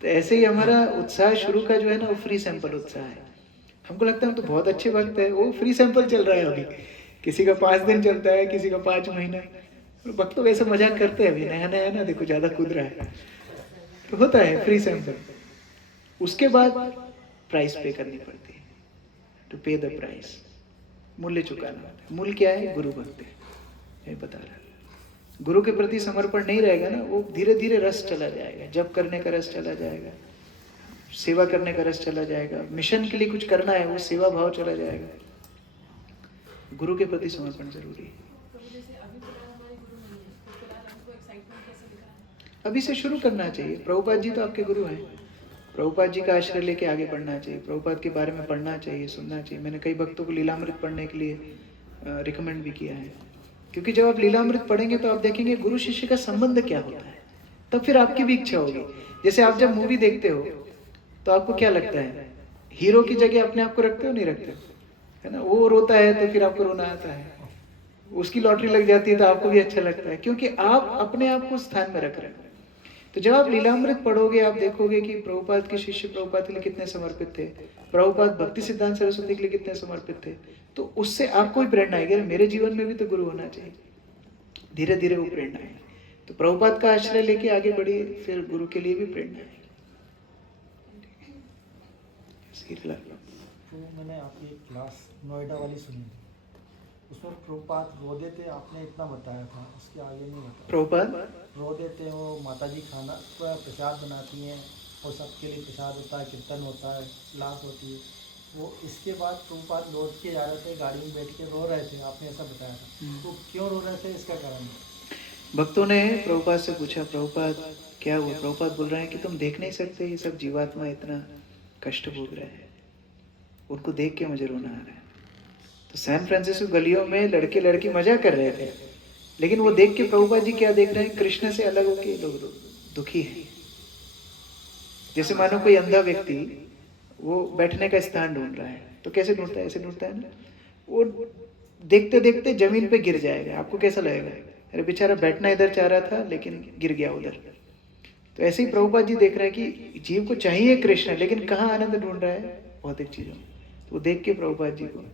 तो ऐसे ही हमारा उत्साह शुरू का जो है ना, वो फ्री सैंपल उत्साह है। हमको लगता है हम तो बहुत अच्छे वक्त है, वो फ्री सैंपल चल रहा है अभी, किसी का 5 दिन चलता है, किसी का 5 महीना। भक्त तो वैसे मजाक करते हैं, अभी नया नया ना, देखो ज्यादा कूद रहा है, तो होता है फ्री सैंपल। उसके बाद प्राइस पे करनी पड़ती है, टू पे द प्राइस, मूल्य चुकाना होता है। मूल्य क्या है, गुरु भक्ति, ये बता रहा है। गुरु के प्रति समर्पण नहीं रहेगा ना, वो धीरे धीरे रस चला जाएगा, जप करने का रस चला जाएगा, सेवा करने का रस चला जाएगा, मिशन के लिए कुछ करना है वो सेवा भाव चला जाएगा। गुरु के प्रति समर्पण जरूरी है। अभी से शुरू करना चाहिए। प्रभुपाद जी तो आपके गुरु हैं, प्रभुपाद जी का आश्रय लेके आगे बढ़ना चाहिए, प्रभुपाद के बारे में पढ़ना चाहिए, सुनना चाहिए। मैंने कई भक्तों को लीलामृत पढ़ने के लिए रिकमेंड भी किया है, क्योंकि जब आप लीलामृत पढ़ेंगे तो आप देखेंगे गुरु शिष्य का संबंध क्या होता है, तब फिर आपकी भी इच्छा होगी। जैसे आप जब मूवी देखते हो तो आपको क्या लगता है, हीरो की जगह अपने आप को रखते हो, नहीं रखते हो, है ना। वो रोता है तो फिर आपको रोना आता है, उसकी लॉटरी लग जाती है तो आपको भी अच्छा लगता है, क्योंकि आप अपने आप को स्थान में रख रहे हैं। तो जब आप लीलामृत पढ़ोगे आप देखोगे कि प्रभुपाद के शिष्य प्रभुपाद के लिए कितने समर्पित थे, प्रभुपाद भक्ति सिद्धांत सरस्वती के लिए कितने समर्पित थे। तो उससे आपको भी प्रेरणा आएगी, मेरे जीवन में भी तो गुरु होना चाहिए। धीरे धीरे वो प्रेरणा आएगी। तो प्रभुपाद का आश्रय लेके आगे बढ़िए, फिर गुरु के लिए भी प्रेरणा आएगी। तो मैंने आपकी एक क्लास नोएडा वाली सुनी थी, उसमें प्रभुपाद रो देते आपने इतना बताया था, उसके आगे नहीं बताया। प्रभुपाद रो देते हैं, वो माता जी खाना पूरा प्रसाद बनाती हैं और सबके लिए प्रसाद होता है, कीर्तन होता है, क्लास होती है। वो इसके बाद प्रभुपाद लौट के जा रहे थे, गाड़ी में बैठ के रो रहे थे, आपने ऐसा बताया था। तो क्यों रो रहे थे, इसका कारण? भक्तों ने प्रभुपाद से पूछा, प्रभुपाद क्या हुआ? प्रभुपाद बोल रहे हैं कि तुम देख नहीं सकते, ये सब जीवात्मा इतना कष्ट भोग रहे हैं, उनको देख के मुझे रोना आ रहा है। तो सैन फ्रांसिस्को गलियों में लड़के लड़की मजा कर रहे थे, लेकिन वो देख के प्रभुपाद जी क्या देख रहे हैं, कृष्ण से अलग होके लोग दुखी हैं। जैसे मानो कोई अंधा व्यक्ति वो बैठने का स्थान ढूंढ रहा है, तो कैसे ढूंढता है, ऐसे ढूंढता है ना, वो देखते देखते जमीन पे गिर जाएगा। आपको कैसा लगेगा, अरे बेचारा बैठना इधर चाह रहा था लेकिन गिर गया उधर। तो ऐसे ही प्रभुपाद जी देख रहे हैं कि जीव को चाहिए कृष्ण, लेकिन कहाँ आनंद ढूंढ रहा है, भौतिक चीजों। तो वो देख के प्रभुपाद जी को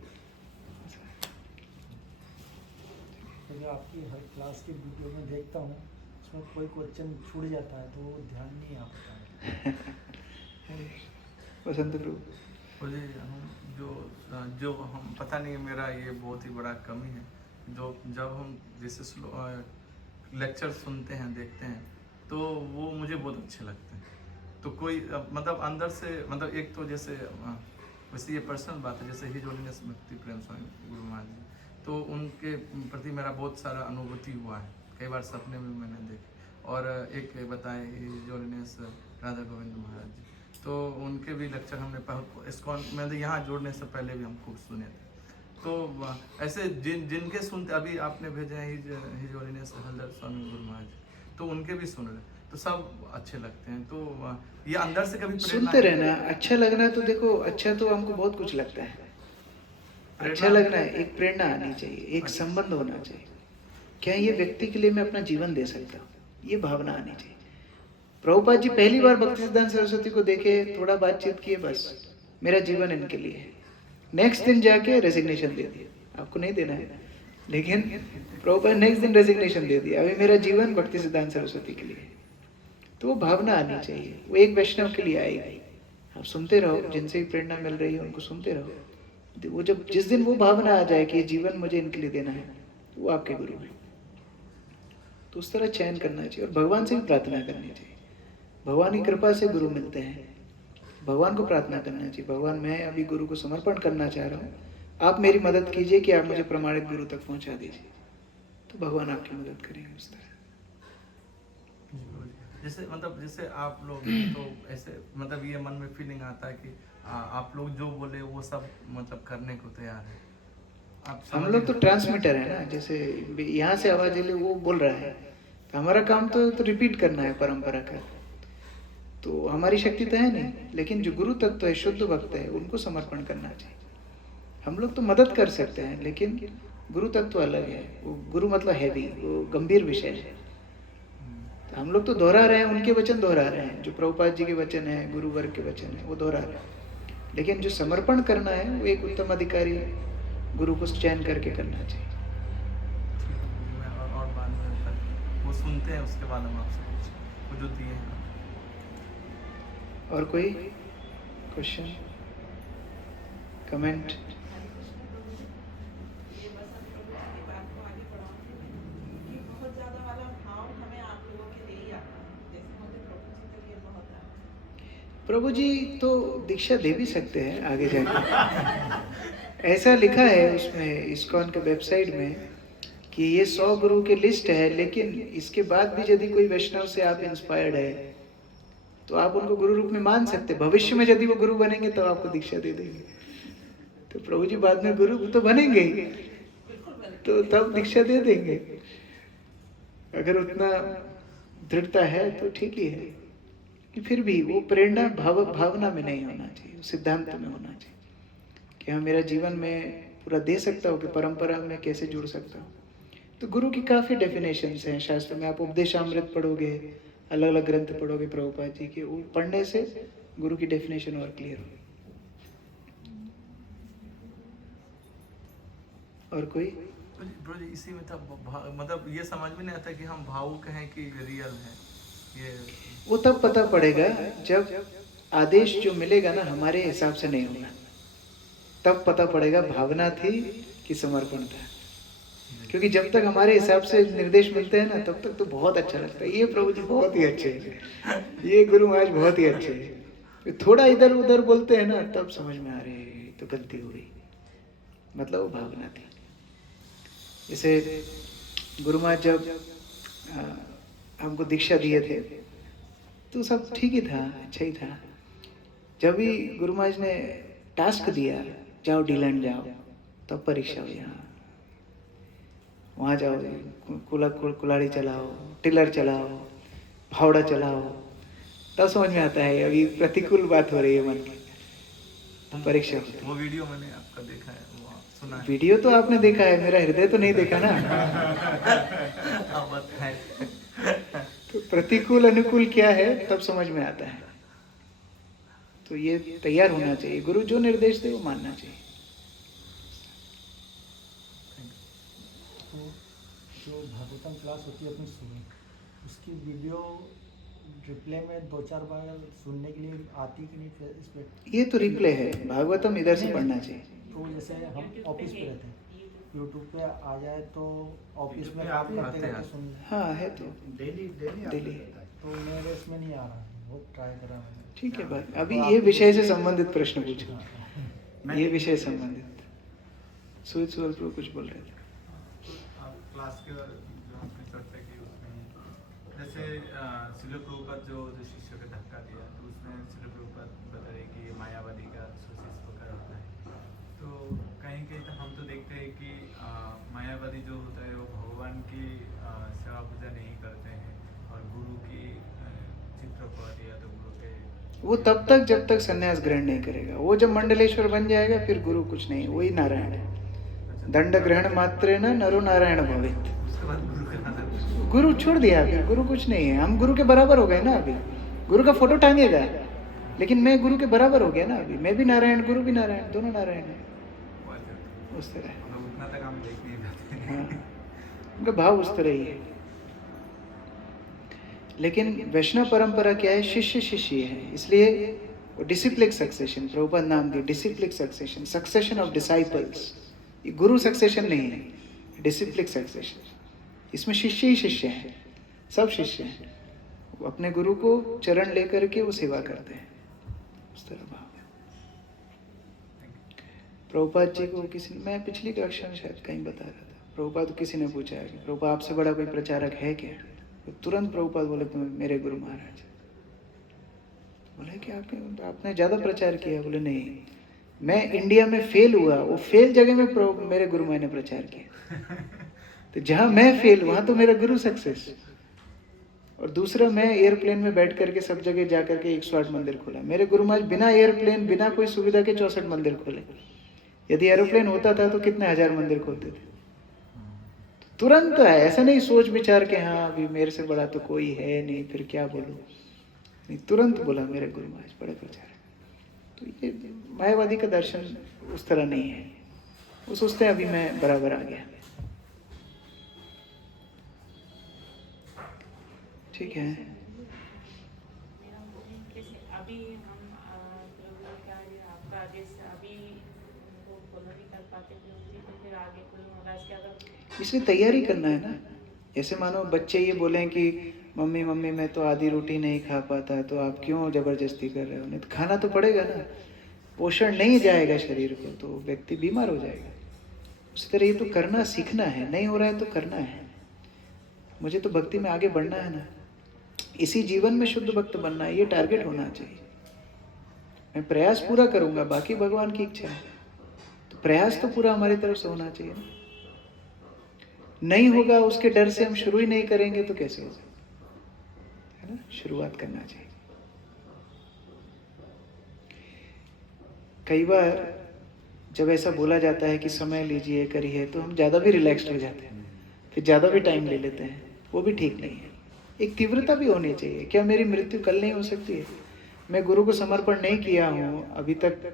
आपकी हर क्लास की वीडियो में देखता हूँ, उसमें कोई क्वेश्चन छूट जाता है तो वो ध्यान नहीं आ पाता है। वसंत प्रभु बोले हम जो हम पता नहीं, मेरा ये बहुत ही बड़ा कमी है, जो जब हम जैसे लेक्चर सुनते हैं देखते हैं तो वो मुझे बहुत अच्छे लगते हैं। तो कोई मतलब अंदर से, मतलब एक तो जैसे वैसे ये पर्सनल बात है, जैसे हिज होलीनेस भक्ति प्रेम स्वामी गुरु महाराज जी, तो उनके प्रति मेरा बहुत सारा अनुभूति हुआ है, कई बार सपने में मैंने देखे। और एक बताए हिज होलीनेस राधा गोविंद महाराज जी, तो उनके भी लेक्चर हमने इस्कॉन में यहाँ जोड़ने से पहले भी हम खूब सुने थे। तो ऐसे जिनके सुनते अभी आपने भेजे हैं हिज होलीनेस हल्दर स्वामी गुरु महाराज, तो उनके भी सुन रहे, तो सब अच्छे लगते हैं। तो ये अंदर से कभी प्रेरणा सुनते रहना, अच्छा लगना। तो देखो, अच्छा तो हमको बहुत कुछ लगता है, अच्छा लगना है, एक प्रेरणा आनी चाहिए, एक संबंध होना चाहिए। क्या ये व्यक्ति के लिए मैं अपना जीवन दे सकता हूँ, ये भावना आनी चाहिए। प्रभुपाद जी पहली बार भक्ति सिद्धांत सरस्वती को देखे, थोड़ा बातचीत किए, बस मेरा जीवन इनके लिए है। नेक्स्ट दिन जाके रेजिग्नेशन दे दिया, आपको नहीं देना है, लेकिन प्रभुपाद नेक्स्ट दिन रेजिग्नेशन दे दिया, अभी मेरा जीवन भक्ति सिद्धांत सरस्वती के लिए है। तो वो भावना आनी चाहिए, वो एक वैष्णव के लिए आएगी। आप सुनते रहो, जिनसे भी प्रेरणा मिल रही है उनको सुनते रहो। वो जब जिस दिन वो भावना आ जाए कि ये जीवन मुझे इनके लिए देना है, तो वो आपके गुरु हैं। तो उस तरह चयन करना चाहिए और भगवान से भी प्रार्थना करनी चाहिए। भगवान की कृपा से गुरु मिलते हैं, भगवान को प्रार्थना करना चाहिए, भगवान मैं अभी गुरु को समर्पण करना चाह रहा हूँ, आप मेरी मदद कीजिए कि आप मुझे प्रमाणित गुरु तक पहुँचा दीजिए। तो भगवान आपकी मदद करेंगे उस तरह। जैसे मतलब जैसे आप लोग हैं, तो ऐसे मतलब ये मन में फीलिंग आता है कि आप लोग जो बोले वो सब मतलब करने को तैयार है। आप हम समझ लोग तो रहे हैं? ट्रांसमीटर है ना, जैसे यहाँ से आवाज ले वो बोल रहा है, तो हमारा काम तो रिपीट करना है परंपरा का। तो हमारी शक्ति तो है नहीं, लेकिन जो गुरु तत्व है, शुद्ध भक्त है, उनको समर्पण करना चाहिए। हम लोग तो मदद कर सकते हैं, लेकिन गुरु तत्व अलग है। वो गुरु मतलब हैवी, वो गंभीर विषय है। तो हम लोग तो दोहरा रहे हैं, उनके वचन दोहरा रहे हैं, जो प्रभुपाद जी के वचन है, गुरु वर्ग के वचन है, वो दोहरा रहे हैं। लेकिन जो समर्पण करना है, वो एक उत्तम अधिकारी गुरु को चयन करके करना चाहिए। मैं और बाद में तक वो सुनते हैं, उसके बाद हम आपसे वो जो दिए हैं। और कोई क्वेश्चन, कमेंट? ये बस हम प्रभु जी की बात को आगे बढ़ाऊंगी कि बहुत ज़्यादा वाला भाव हमें आप लोगों के लिए ही आता है, जैसे मुझे प्रभु जी के लिए बहुत आता है। प्रभु जी तो दीक्षा दे भी सकते हैं आगे जाके। ऐसा लिखा है उसमें इस्कॉन के वेबसाइट में कि ये 100 गुरु की लिस्ट है, लेकिन इसके बाद भी यदि कोई वैष्णव से आप इंस्पायर्ड है तो आप उनको गुरु रूप में मान सकते हैं। भविष्य में यदि वो गुरु बनेंगे तो आपको दीक्षा दे देंगे। तो प्रभु जी बाद में गुरु तो बनेंगे ही, तो तब दीक्षा दे देंगे। अगर उतना दृढ़ता है तो ठीक ही है, कि फिर भी वो प्रेरणा भावना में नहीं होना चाहिए, सिद्धांत में होना चाहिए कि हाँ मेरा जीवन में पूरा दे सकता हूँ, कि परंपरा में कैसे जुड़ सकता हूँ। तो गुरु की काफ़ी डेफिनेशंस हैं शास्त्र में। आप उपदेशामृत पढ़ोगे, अलग अलग ग्रंथ पढ़ोगे प्रभुपाद जी के, वो पढ़ने से गुरु की डेफिनेशन और क्लियर होगी। और कोई? ब्रो जी इसी में था मतलब ये समझ में नहीं आता कि हम भावुक हैं कि रियल है ये। वो तब पता पड़ेगा जब आदेश जो मिलेगा ना हमारे हिसाब से नहीं होगा, तब पता पड़ेगा भावना थी कि समर्पण था। क्योंकि जब तक हमारे हिसाब से निर्देश मिलते हैं ना, तब तक तो बहुत अच्छा लगता है, ये प्रभु जी बहुत ही अच्छे हैं, ये गुरु महाराज बहुत ही अच्छे हैं। थोड़ा इधर उधर बोलते हैं ना, तब समझ में आ रहे हैं तो गलती हो गई, मतलब वो भावना थी। जैसे गुरु महाराज जब हमको दीक्षा दिए थे तो सब ठीक ही था, अच्छा ही था। जब भी गुरु महाराज ने टास्क दिया, जाओ डीलैंड जाओ, तब परीक्षा हुई। हाँ वहाँ जाओ, कुल्हाड़ी चलाओ, टिलर चलाओ, फावड़ा चलाओ, तब समझ में आता है अभी प्रतिकूल बात हो रही है मन की, परीक्षा होती है। वो वीडियो मैंने आपका देखा है, वो सुना है। वीडियो तो आपने देखा है, मेरा हृदय तो नहीं देखा ना। आप बताएं। तो प्रतिकूल अनुकूल क्या है तब समझ में आता है। तो ये तैयार होना चाहिए, गुरु जो निर्देश दे वो मानना चाहिए। तो जो भागवतम क्लास होती है अपनी सुनी, उसकी वीडियो रिप्ले में 2-4 बार सुनने के लिए आती कि नहीं? फिर इस पर ये तो रिप्ले है, भागवतम इधर से पढ़ना चाहिए। तो जैसे हम ऑफिस पे रहते हैं, यूट्यूब पे आ जाए तो ऑफिस में पे काम आप करते आते करते हैं। सुन, हाँ है तो डेली डेली। तो मेरे इसमें नहीं आ रहा है, बहुत ट्राई करा मैंने। ठीक है भाई, अभी ये विषय से संबंधित प्रश्न पूछो, ये विषय संबंधित। सुध प्रो कुछ बोल रहे थे। आप क्लास के जो आपने चर्चा की उसमें जैसे श्रील प्रभुपाद जो शिष्य को धक्का दिया, तो उसमें श्रील प्रभुपाद बता रहे कि ये मायावादी का सोसिस होकर होता है। तो कहीं कहीं तो हम तो देखते हैं कि मायावादी जो होता है वो भगवान की सेवा पूजा नहीं करते हैं और गुरु की चित्रपट या तो गुरु के वो तब तक जब तक संन्यास ग्रहण नहीं करेगा। वो जब मंडलेश्वर बन जाएगा फिर गुरु कुछ नहीं, वही नारायण है। दंड ग्रहण मात्रे न नरो नारायण भवित। उसके बाद गुरु का नाम गुरु छोड़ दिया, फिर गुरु कुछ नहीं है। हम गुरु के बराबर हो गए ना अभी। गुरु का फोटो टांगेगा, लेकिन मैं गुरु के बराबर हो गया ना अभी। मैं भी नारायण, गुरु भी नारायण, दोनों नारायण है। उस तरह मतलब उतना तक हम देख नहीं पाते। हाँ, उनका भाव उस तरह ही है। लेकिन वैष्णव परंपरा क्या है? शिष्य शिष्य है, इसलिए डिसिप्लिक सक्सेशन, प्रभुपाद नाम दिए disciplic succession, succession of disciples. ये गुरु सक्सेशन नहीं है, डिसिप्लिक सक्सेशन। इसमें शिष्य ही शिष्य है, सब शिष्य हैं। वो अपने गुरु को चरण लेकर के वो सेवा करते हैं, उस तरह भाव है। प्रभुपाद जी को किसी ने, मैं पिछली कक्षा में शायद कहीं बता रहा था, प्रभुपाद को किसी ने पूछा है कि प्रभुपाद आपसे बड़ा कोई प्रचारक है क्या? तो तुरंत प्रभुपाद बोले तुम मेरे गुरु महाराज। बोले कि आपने ज़्यादा प्रचार किया? बोले नहीं, मैं इंडिया में फेल हुआ, वो फेल जगह में मेरे गुरु माँ ने प्रचार किया। तो जहाँ मैं फेल वहाँ तो मेरा गुरु सक्सेस। और दूसरा, मैं एयरप्लेन में बैठ करके सब जगह जा करके 108 मंदिर खोला। मेरे गुरु महाराज बिना एयरप्लेन, बिना कोई सुविधा के 64 मंदिर खोले। यदि एरोप्लेन होता था तो कितने हजार मंदिर खोलते थे। तुरंत है, ऐसा नहीं सोच विचार के हाँ अभी मेरे से बड़ा तो कोई है नहीं, फिर क्या बोलूं। नहीं, तुरंत बोला मेरे गुरु महाराज बड़े प्रचार। तो ये मायावादी का दर्शन उस तरह नहीं है। वो सोचते हैं अभी मैं बराबर आ गया। ठीक है। अभी हम प्रभु का आपका आदेश अभी उनको फॉलो नहीं कर पाते तो फिर आगे गुरु महाराज के अगर इसलिए तैयारी करना है ना। जैसे मानो बच्चे ये बोलें कि मम्मी मम्मी मैं तो आधी रोटी नहीं खा पाता, तो आप क्यों जबरदस्ती कर रहे हो? नहीं तो खाना तो पड़ेगा ना। पोषण नहीं जाएगा शरीर को तो व्यक्ति बीमार हो जाएगा। उसी तरह ये तो करना सीखना है, नहीं हो रहा है तो करना है। मुझे तो भक्ति में आगे बढ़ना है ना, इसी जीवन में शुद्ध भक्त बनना है, ये टारगेट होना चाहिए। मैं प्रयास पूरा करूंगा, बाकी भगवान की इच्छा है। तो प्रयास तो पूरा हमारी तरफ से होना चाहिए ना। नहीं होगा उसके डर से हम शुरू ही नहीं करेंगे तो कैसे होगा, है ना। शुरुआत करना चाहिए। कई बार जब ऐसा बोला जाता है कि समय लीजिए करिए, तो हम ज़्यादा भी रिलैक्स्ड हो जाते हैं, फिर ज़्यादा भी टाइम ले लेते हैं। वो भी ठीक नहीं है। एक तीव्रता भी होनी चाहिए। क्या मेरी मृत्यु कल नहीं हो सकती है? मैं गुरु को समर्पण नहीं किया हूँ, अभी तक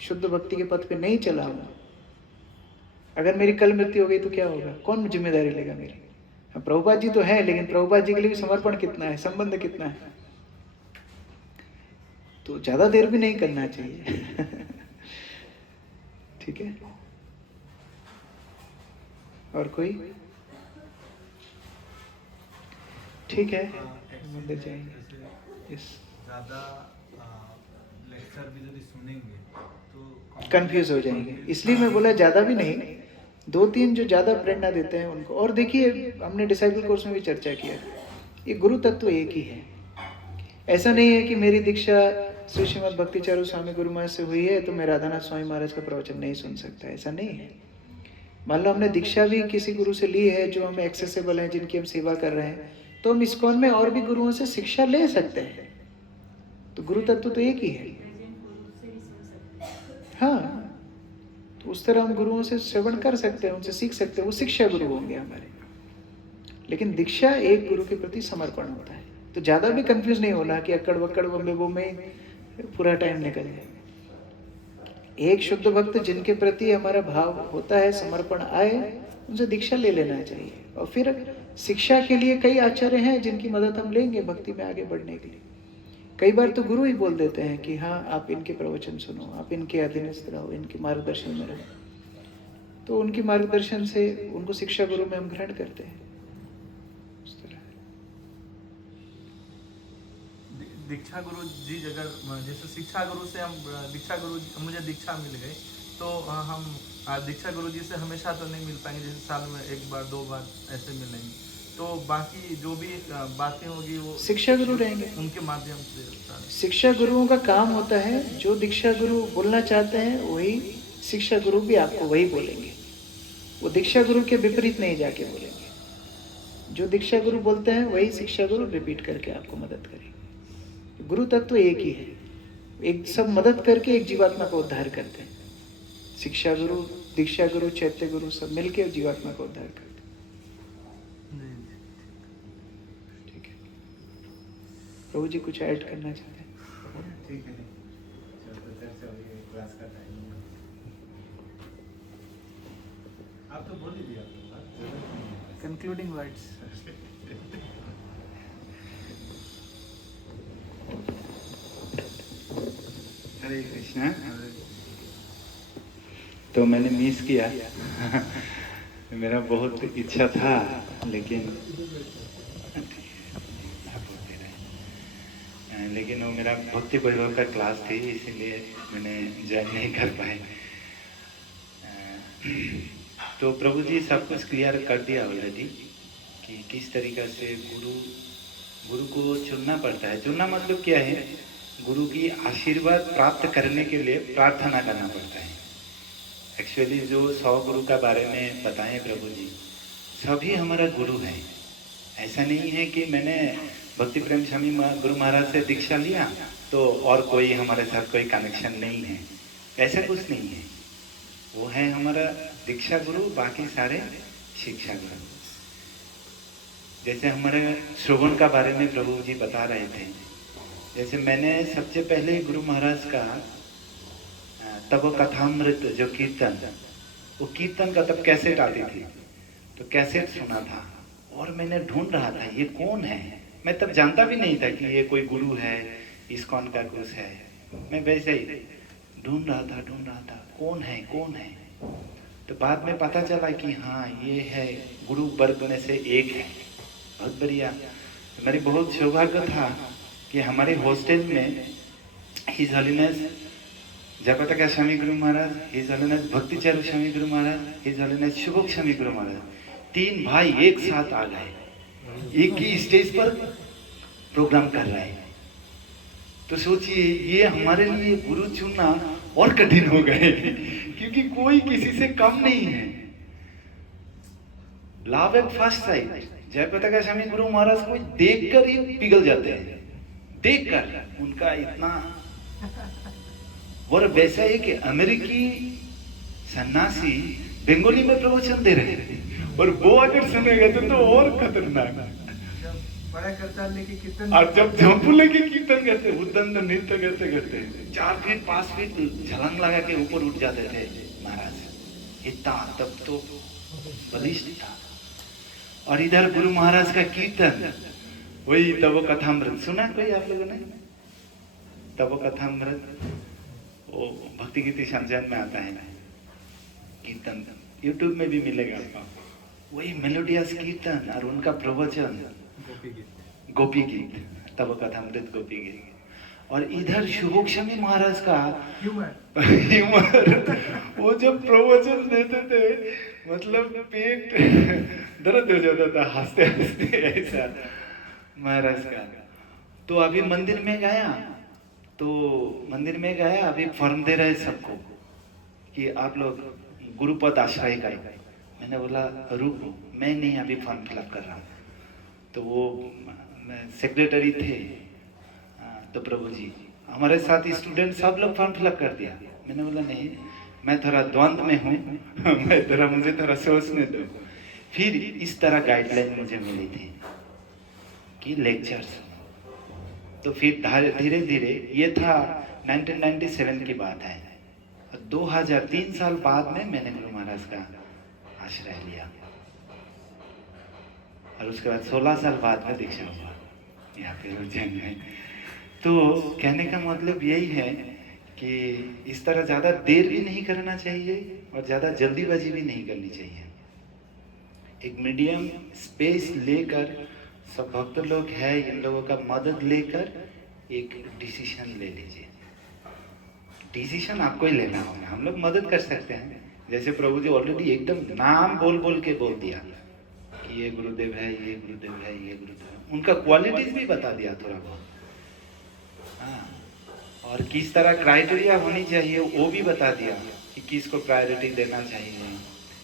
शुद्ध भक्ति के पथ पे नहीं चला हूँ, अगर मेरी कल मृत्यु हो गई तो क्या होगा? कौन जिम्मेदारी लेगा मेरी? हाँ, प्रभुपाद जी तो है, लेकिन प्रभुपाद जी के लिए भी समर्पण कितना है, संबंध कितना है? तो ज़्यादा देर भी नहीं करना चाहिए। ठीक है। और कोई? ठीक है, मंदिर जाएंगे। ज़्यादा लेक्चर भी यदि सुनेंगे तो कंफ्यूज हो जाएंगे। इसलिए मैं बोला ज़्यादा भी नहीं, 2-3 जो ज़्यादा प्रेरणा देते हैं उनको। और देखिए, हमने डिसाइपल कोर्स में भी चर्चा किया, ये गुरु तत्व एक ही है। ऐसा नहीं है कि मेरी दीक्षा श्री श्रीमद् भक्ति चारू स्वामी गुरु महाराज से हुई है तो मैं राधानाथ स्वामी महाराज का प्रवचन नहीं सुन सकता, ऐसा नहीं है। मान लो हमने दीक्षा भी किसी गुरु से ली है जो हमें एक्सेसिबल है, जिनकी हम सेवा कर रहे हैं, तो हम इस्कॉन में और भी गुरुओं से शिक्षा ले सकते हैं। तो गुरु तत्व तो एक ही है। हाँ, तो उस तरह हम गुरुओं से श्रवण कर सकते हैं, उनसे सीख सकते हैं, वो शिक्षा गुरु होंगे हमारे। लेकिन दीक्षा एक गुरु के प्रति समर्पण होता है। तो ज़्यादा भी कंफ्यूज नहीं होना कि अक्कड़ वक्कड़ बम्बे वो में पूरा टाइम निकल जाए। एक शुद्ध भक्त जिनके प्रति हमारा भाव होता है, समर्पण आए, उनसे दीक्षा ले लेना चाहिए। और फिर शिक्षा के लिए कई आचार्य हैं जिनकी मदद हम लेंगे भक्ति में आगे बढ़ने के लिए। कई बार तो गुरु ही बोल देते हैं कि हाँ आप इनके प्रवचन सुनो, आप इनके अधीनस्थ रहो, इनके मार्गदर्शन में रहो। तो उनके मार्गदर्शन से उनको शिक्षा गुरु में हम ग्रहण करते हैं। उस तरह दीक्षा गुरु जी अगर जैसे शिक्षा गुरु से हम दीक्षा गुरु मुझे दीक्षा मिल गई तो हम दीक्षा गुरु जी से हमेशा तो नहीं मिल पाएंगे, जैसे साल में 1 बार 2 बार ऐसे मिलेंगे। तो बाकी जो भी बातें होगी वो शिक्षा गुरु रहेंगे, उनके माध्यम से। शिक्षा गुरुओं का काम होता है, जो दीक्षा गुरु बोलना चाहते हैं वही शिक्षा गुरु भी आपको वही बोलेंगे। वो दीक्षा गुरु के विपरीत नहीं जाके बोलेंगे। जो दीक्षा गुरु बोलते हैं वही शिक्षा गुरु रिपीट करके आपको मदद करेंगे। गुरु तत्व एक ही है, एक सब मदद करके एक जीवात्मा को उद्धार करते हैं। शिक्षा गुरु, दीक्षा गुरु, चैत्य गुरु सब मिलके जीवात्मा को उद्धार करते हैं। ठीक है, प्रभु जी कुछ ऐड करना चाहते हैं? ठीक है, क्लास का टाइम आप तो बोल ही दिया। Concluding words. हरे कृष्णा। तो मैंने मिस किया मेरा बहुत इच्छा था, लेकिन वो मेरा भक्ति वैभव का क्लास थी, इसीलिए मैंने ज्वाइन नहीं कर पाए। तो प्रभु जी सब कुछ क्लियर कर दिया ऑलरेडी कि किस तरीक़ा से गुरु को चुनना पड़ता है। चुनना मतलब क्या है? गुरु की आशीर्वाद प्राप्त करने के लिए प्रार्थना करना पड़ता है। एक्चुअली जो 100 गुरु का बारे में बताएं प्रभु जी, सभी हमारा गुरु है। ऐसा नहीं है कि मैंने भक्ति प्रेम स्वामी गुरु महाराज से दीक्षा लिया तो और कोई हमारे साथ कोई कनेक्शन नहीं है, ऐसा कुछ नहीं है। वो है हमारा दीक्षा गुरु, बाकी सारे शिक्षा गुरु। जैसे हमारे श्रवण का बारे में प्रभु जी बता रहे थे, जैसे मैंने सबसे पहले गुरु महाराज का तब कथामृत जो कीर्तन, वो कीर्तन का तब कैसेट आती थी, तो कैसेट सुना था और मैंने ढूंढ रहा था ये कौन है। मैं तब जानता भी नहीं था कि ये कोई गुरु है, इस्कॉन का कुछ है। मैं वैसे ही ढूंढ रहा था कौन है। तो बाद में पता चला कि हाँ ये है गुरु वर्ग में से एक है। बहुत बढ़िया। मेरी बहुत सौभाग्य था कि हमारे हॉस्टल में हिज हॉलीनेस जयप्रकाश स्वामी गुरु महाराज, हिज हॉलीनेस भक्तिचारू स्वामी गुरु महाराज, हिज हॉलीनेस शुभोक स्वामी गुरु महाराज, 3 भाई एक साथ आ गए, एक ही स्टेज पर प्रोग्राम कर रहे हैं। तो सोचिए ये हमारे लिए गुरु चुनना और कठिन हो गए क्योंकि कोई किसी से कम नहीं है। Love at first sight. Jayaprakash Swami Guru Maharaj को देखकर ही पिघल जाते हैं, देखकर उनका इतना। और वैसा है कि अमेरिकी सन्यासी बंगाली में प्रवचन दे रहे हैं और वो अगर सुनेगा तो और खतरनाक। बड़ा करताल लेके कीर्तन, और जब झंपू लेके कीर्तन करते, उद्दंड नृत्य करते करते 4 फीट 5 फीट छलांग लगा के ऊपर उठ जाते थे महाराज। इतना तब तो बलिष्ठ था। और इधर गुरु महाराज का कीर्तन, वही तब कथामृत सुना कोई आप लोगों ने? तब कथामृत वो भक्ति गीति संचयन में आता है कीर्तन, यूट्यूब में भी मिलेगा आपको। वही मेलोडियस कीर्तन और उनका प्रवचन, गोपी गीत, तब कथामृत गोपी गीत। और इधर शुभोक स्वामी महाराज का ह्यूमर वो जब प्रवचन देते थे मतलब पेट दर्द हो जाता था हंसते हंसते ऐसा महाराज का। तो अभी मंदिर में गया, अभी फॉर्म दे रहे सबको कि आप लोग गुरुपद आश्रय करें। मैंने बोला रुको, मैं नहीं अभी फॉर्म फिलअप कर रहा हूँ। तो वो सेक्रेटरी थे, तो प्रभु जी हमारे साथ स्टूडेंट सब लोग फॉर्म फिलअप कर दिया। मैंने बोला नहीं, मैं थोड़ा द्वंद्व में हूँ मुझे थोड़ा सोचने दो। फिर इस तरह गाइडलाइन मुझे मिली थी कि लेक्चर्स। तो फिर धीरे धीरे, ये था 1997 की बात है, 2003 साल बाद में मैंने गुरु महाराज का आश्रय लिया और उसके बाद 16 साल बाद में दीक्षा हुआ यहाँ पे उज्जैन में। तो कहने का मतलब यही है कि इस तरह ज़्यादा देर भी नहीं करना चाहिए और ज़्यादा जल्दीबाजी भी नहीं करनी चाहिए। एक मीडियम स्पेस लेकर सब भक्त लोग हैं, इन लोगों का मदद लेकर एक डिसीजन ले लीजिए। डिसीजन आपको ही लेना होगा, हम लोग मदद कर सकते हैं। जैसे प्रभु जी ऑलरेडी एकदम नाम बोल बोल के बोल दिया कि ये गुरुदेव है, ये गुरुदेव है, ये गुरुदेव है। उनका क्वालिटीज भी बता दिया थोड़ा बहुत, हाँ। और किस तरह क्राइटेरिया होनी चाहिए वो भी बता दिया। कि किसको प्रायोरिटी देना चाहिए।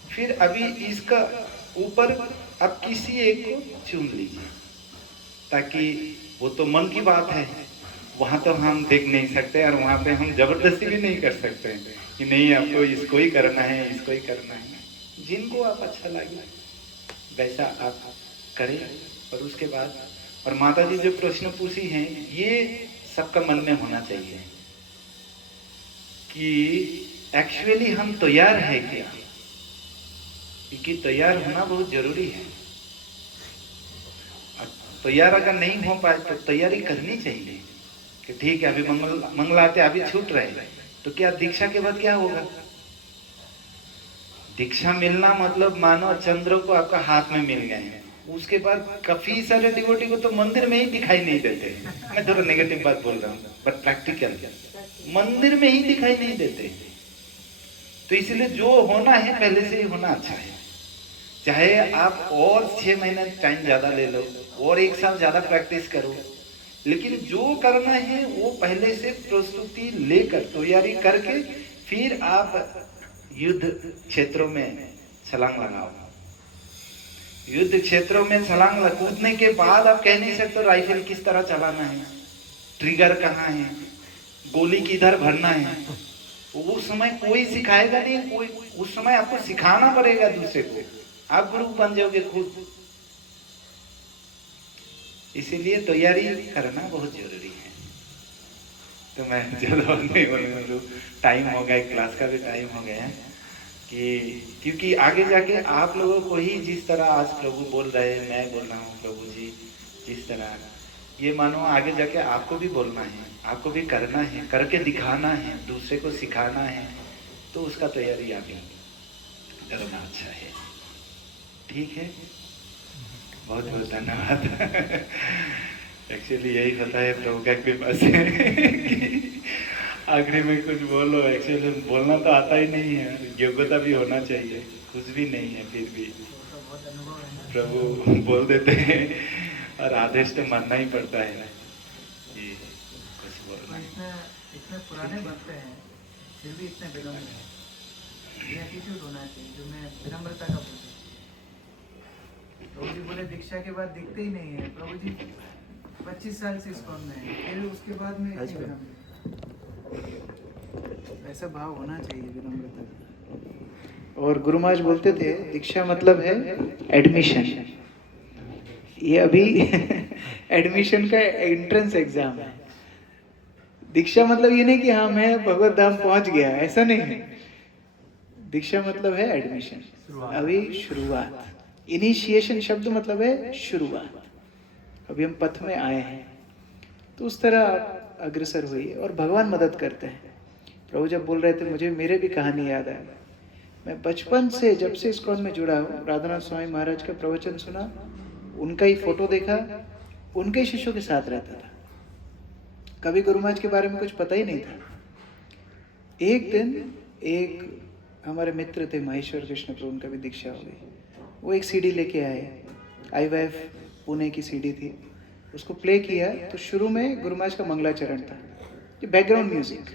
फिर अभी इसका ऊपर आप किसी एक को चुन लीजिए, ताकि वो तो मन की बात है, वहाँ तो हम देख नहीं सकते और वहाँ पे हम जबरदस्ती भी नहीं कर सकते कि नहीं आपको इसको ही करना है, इसको ही करना है। जिनको आप अच्छा लगे वैसा आप करें। और उसके बाद और माता जी जो प्रश्न पूछी हैं ये सबका मन में होना चाहिए कि एक्चुअली हम तैयार है क्या, क्योंकि तैयार होना बहुत जरूरी है। तैयार अगर नहीं हो पाए तो तैयारी करनी चाहिए कि ठीक है अभी मंगलाते अभी छूट रहे, तो क्या दीक्षा के बाद क्या होगा? दीक्षा मिलना मतलब मानो चंद्र को आपका हाथ में मिल गए हैं। उसके बाद काफी सारे डिवोटी को तो मंदिर में ही दिखाई नहीं देते। मैं थोड़ा नेगेटिव बात बोल रहा हूँ, बट प्रैक्टिकल मंदिर में ही दिखाई नहीं देते। तो इसलिए जो होना है पहले से ही होना अच्छा है। चाहे आप और 6 महीने टाइम ज्यादा ले लो और 1 साल ज्यादा प्रैक्टिस करो, लेकिन जो करना है वो पहले से प्रस्तुति लेकर तैयारी करके फिर आप युद्ध क्षेत्रों में छलांग लगाओ। युद्ध क्षेत्रों में छलांग कूदने के बाद आप कह नहीं सकते राइफल किस तरह चलाना है, ट्रिगर कहाँ है, गोली किधर भरना है। उस समय कोई सिखाएगा नहीं, कोई उस समय आपको सिखाना पड़ेगा दूसरे को, आप गुरु बन जाओगे खुद। इसीलिए तैयारी करना बहुत जरूरी है। तो मैं ज्यादा नहीं बोलूँ, टाइम हो गया, क्लास का भी टाइम हो गया कि क्योंकि आगे जाके आप लोगों को ही जिस तरह आज प्रभु बोल रहे हैं, मैं बोल रहा हूँ प्रभु जी जिस तरह, ये मानो आगे जाके आपको भी बोलना है, आपको भी करना है, करके दिखाना है, दूसरे को सिखाना है। तो उसका तैयारी आगे करना अच्छा है। ठीक है, बहुत बहुत धन्यवाद। एक्चुअली यही होता है प्रभु का कृपा से कि आखिरी में कुछ बोलो। एक्चुअली बोलना तो आता ही नहीं है, योग्यता भी होना चाहिए, कुछ भी नहीं है, फिर भी प्रभु बोल देते हैं और आदेश तो मानना ही पड़ता है ना। जी कुछ बोलना इतने पुराने भक्त हैं फिर भी इतने विनम्र हैं, ये एटीट्यूड होना चाहिए जो मैं विनम्रता का पूछूं। प्रभु जी बोले दीक्षा के बाद दिखते ही नहीं है। प्रभु जी 25 साल से इस्कॉन में है, फिर उसके बाद में ऐसा भाव होना चाहिए विनम्रता। और गुरु महाराज बोलते थे दीक्षा मतलब है एडमिशन। ये अभी एडमिशन का एंट्रेंस एग्जाम है। दीक्षा मतलब ये नहीं कि हाँ मैं भगवत धाम पहुंच गया, ऐसा नहीं है। दीक्षा मतलब है एडमिशन, अभी शुरुआत। इनिशिएशन शब्द मतलब है शुरुआत। अभी हम पथ में आए हैं, तो उस तरह आप अग्रसर हुई और भगवान मदद करते हैं। प्रभु जब बोल रहे थे मुझे मेरे भी कहानी याद आई। मैं बचपन से जब से इस्कॉन में जुड़ा हूँ, राधानाथ स्वामी महाराज का प्रवचन सुना, उनका ही फोटो देखा, उनके ही शिष्यों के साथ रहता था। कभी गुरु महाराज के बारे में कुछ पता ही नहीं था। एक दिन एक हमारे मित्र थे महेश्वर कृष्ण प्रभु, उनका भी दीक्षा हो गई। वो एक सीडी लेके आए, IYF पुणे की सीडी थी, उसको प्ले किया तो शुरू में गुरु महाराज का मंगलाचरण था, ये बैकग्राउंड म्यूजिक।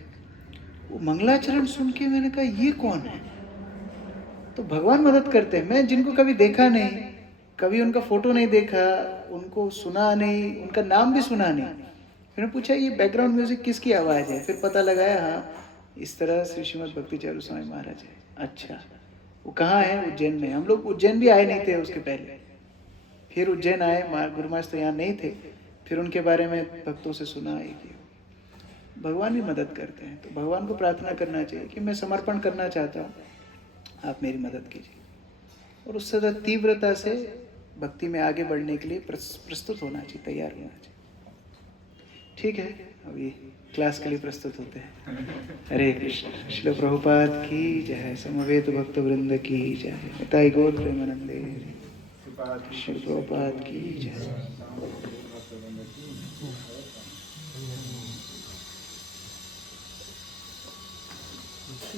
वो मंगलाचरण सुन के मैंने कहा ये कौन है? तो भगवान मदद करते हैं। मैं जिनको कभी देखा नहीं, कभी उनका फोटो नहीं देखा, उनको सुना नहीं, उनका नाम भी सुना नहीं, मैंने पूछा ये बैकग्राउंड म्यूजिक किसकी आवाज़ है? फिर पता लगाया हाँ इस तरह श्री श्रीमद् भक्ति चारू स्वामी महाराज है। अच्छा, वो कहाँ है? उज्जैन में। हम लोग उज्जैन भी आए नहीं थे उसके पहले, फिर उज्जैन आए, गुरु महाराज तो यहाँ नहीं थे, फिर उनके बारे में भक्तों से सुना है कि भगवान भी मदद करते हैं। तो भगवान को प्रार्थना करना चाहिए कि मैं समर्पण करना चाहता हूँ, आप मेरी मदद कीजिए। और उस सदा तीव्रता से भक्ति में आगे बढ़ने के लिए प्रस्तुत होना चाहिए, तैयार होना चाहिए। ठीक है, अभी क्लास के लिए प्रस्तुत होते हैं। हरे कृष्ण। श्रील प्रभुपाद की जय, समवेत भक्त वृंद की जय, निताई गौर प्रेमानंदे, श्रील प्रभुपाद की जय।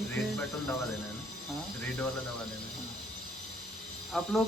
रेड बटन दबा देना है ना, हाँ, रेड वाला दबा देना है। आप लोग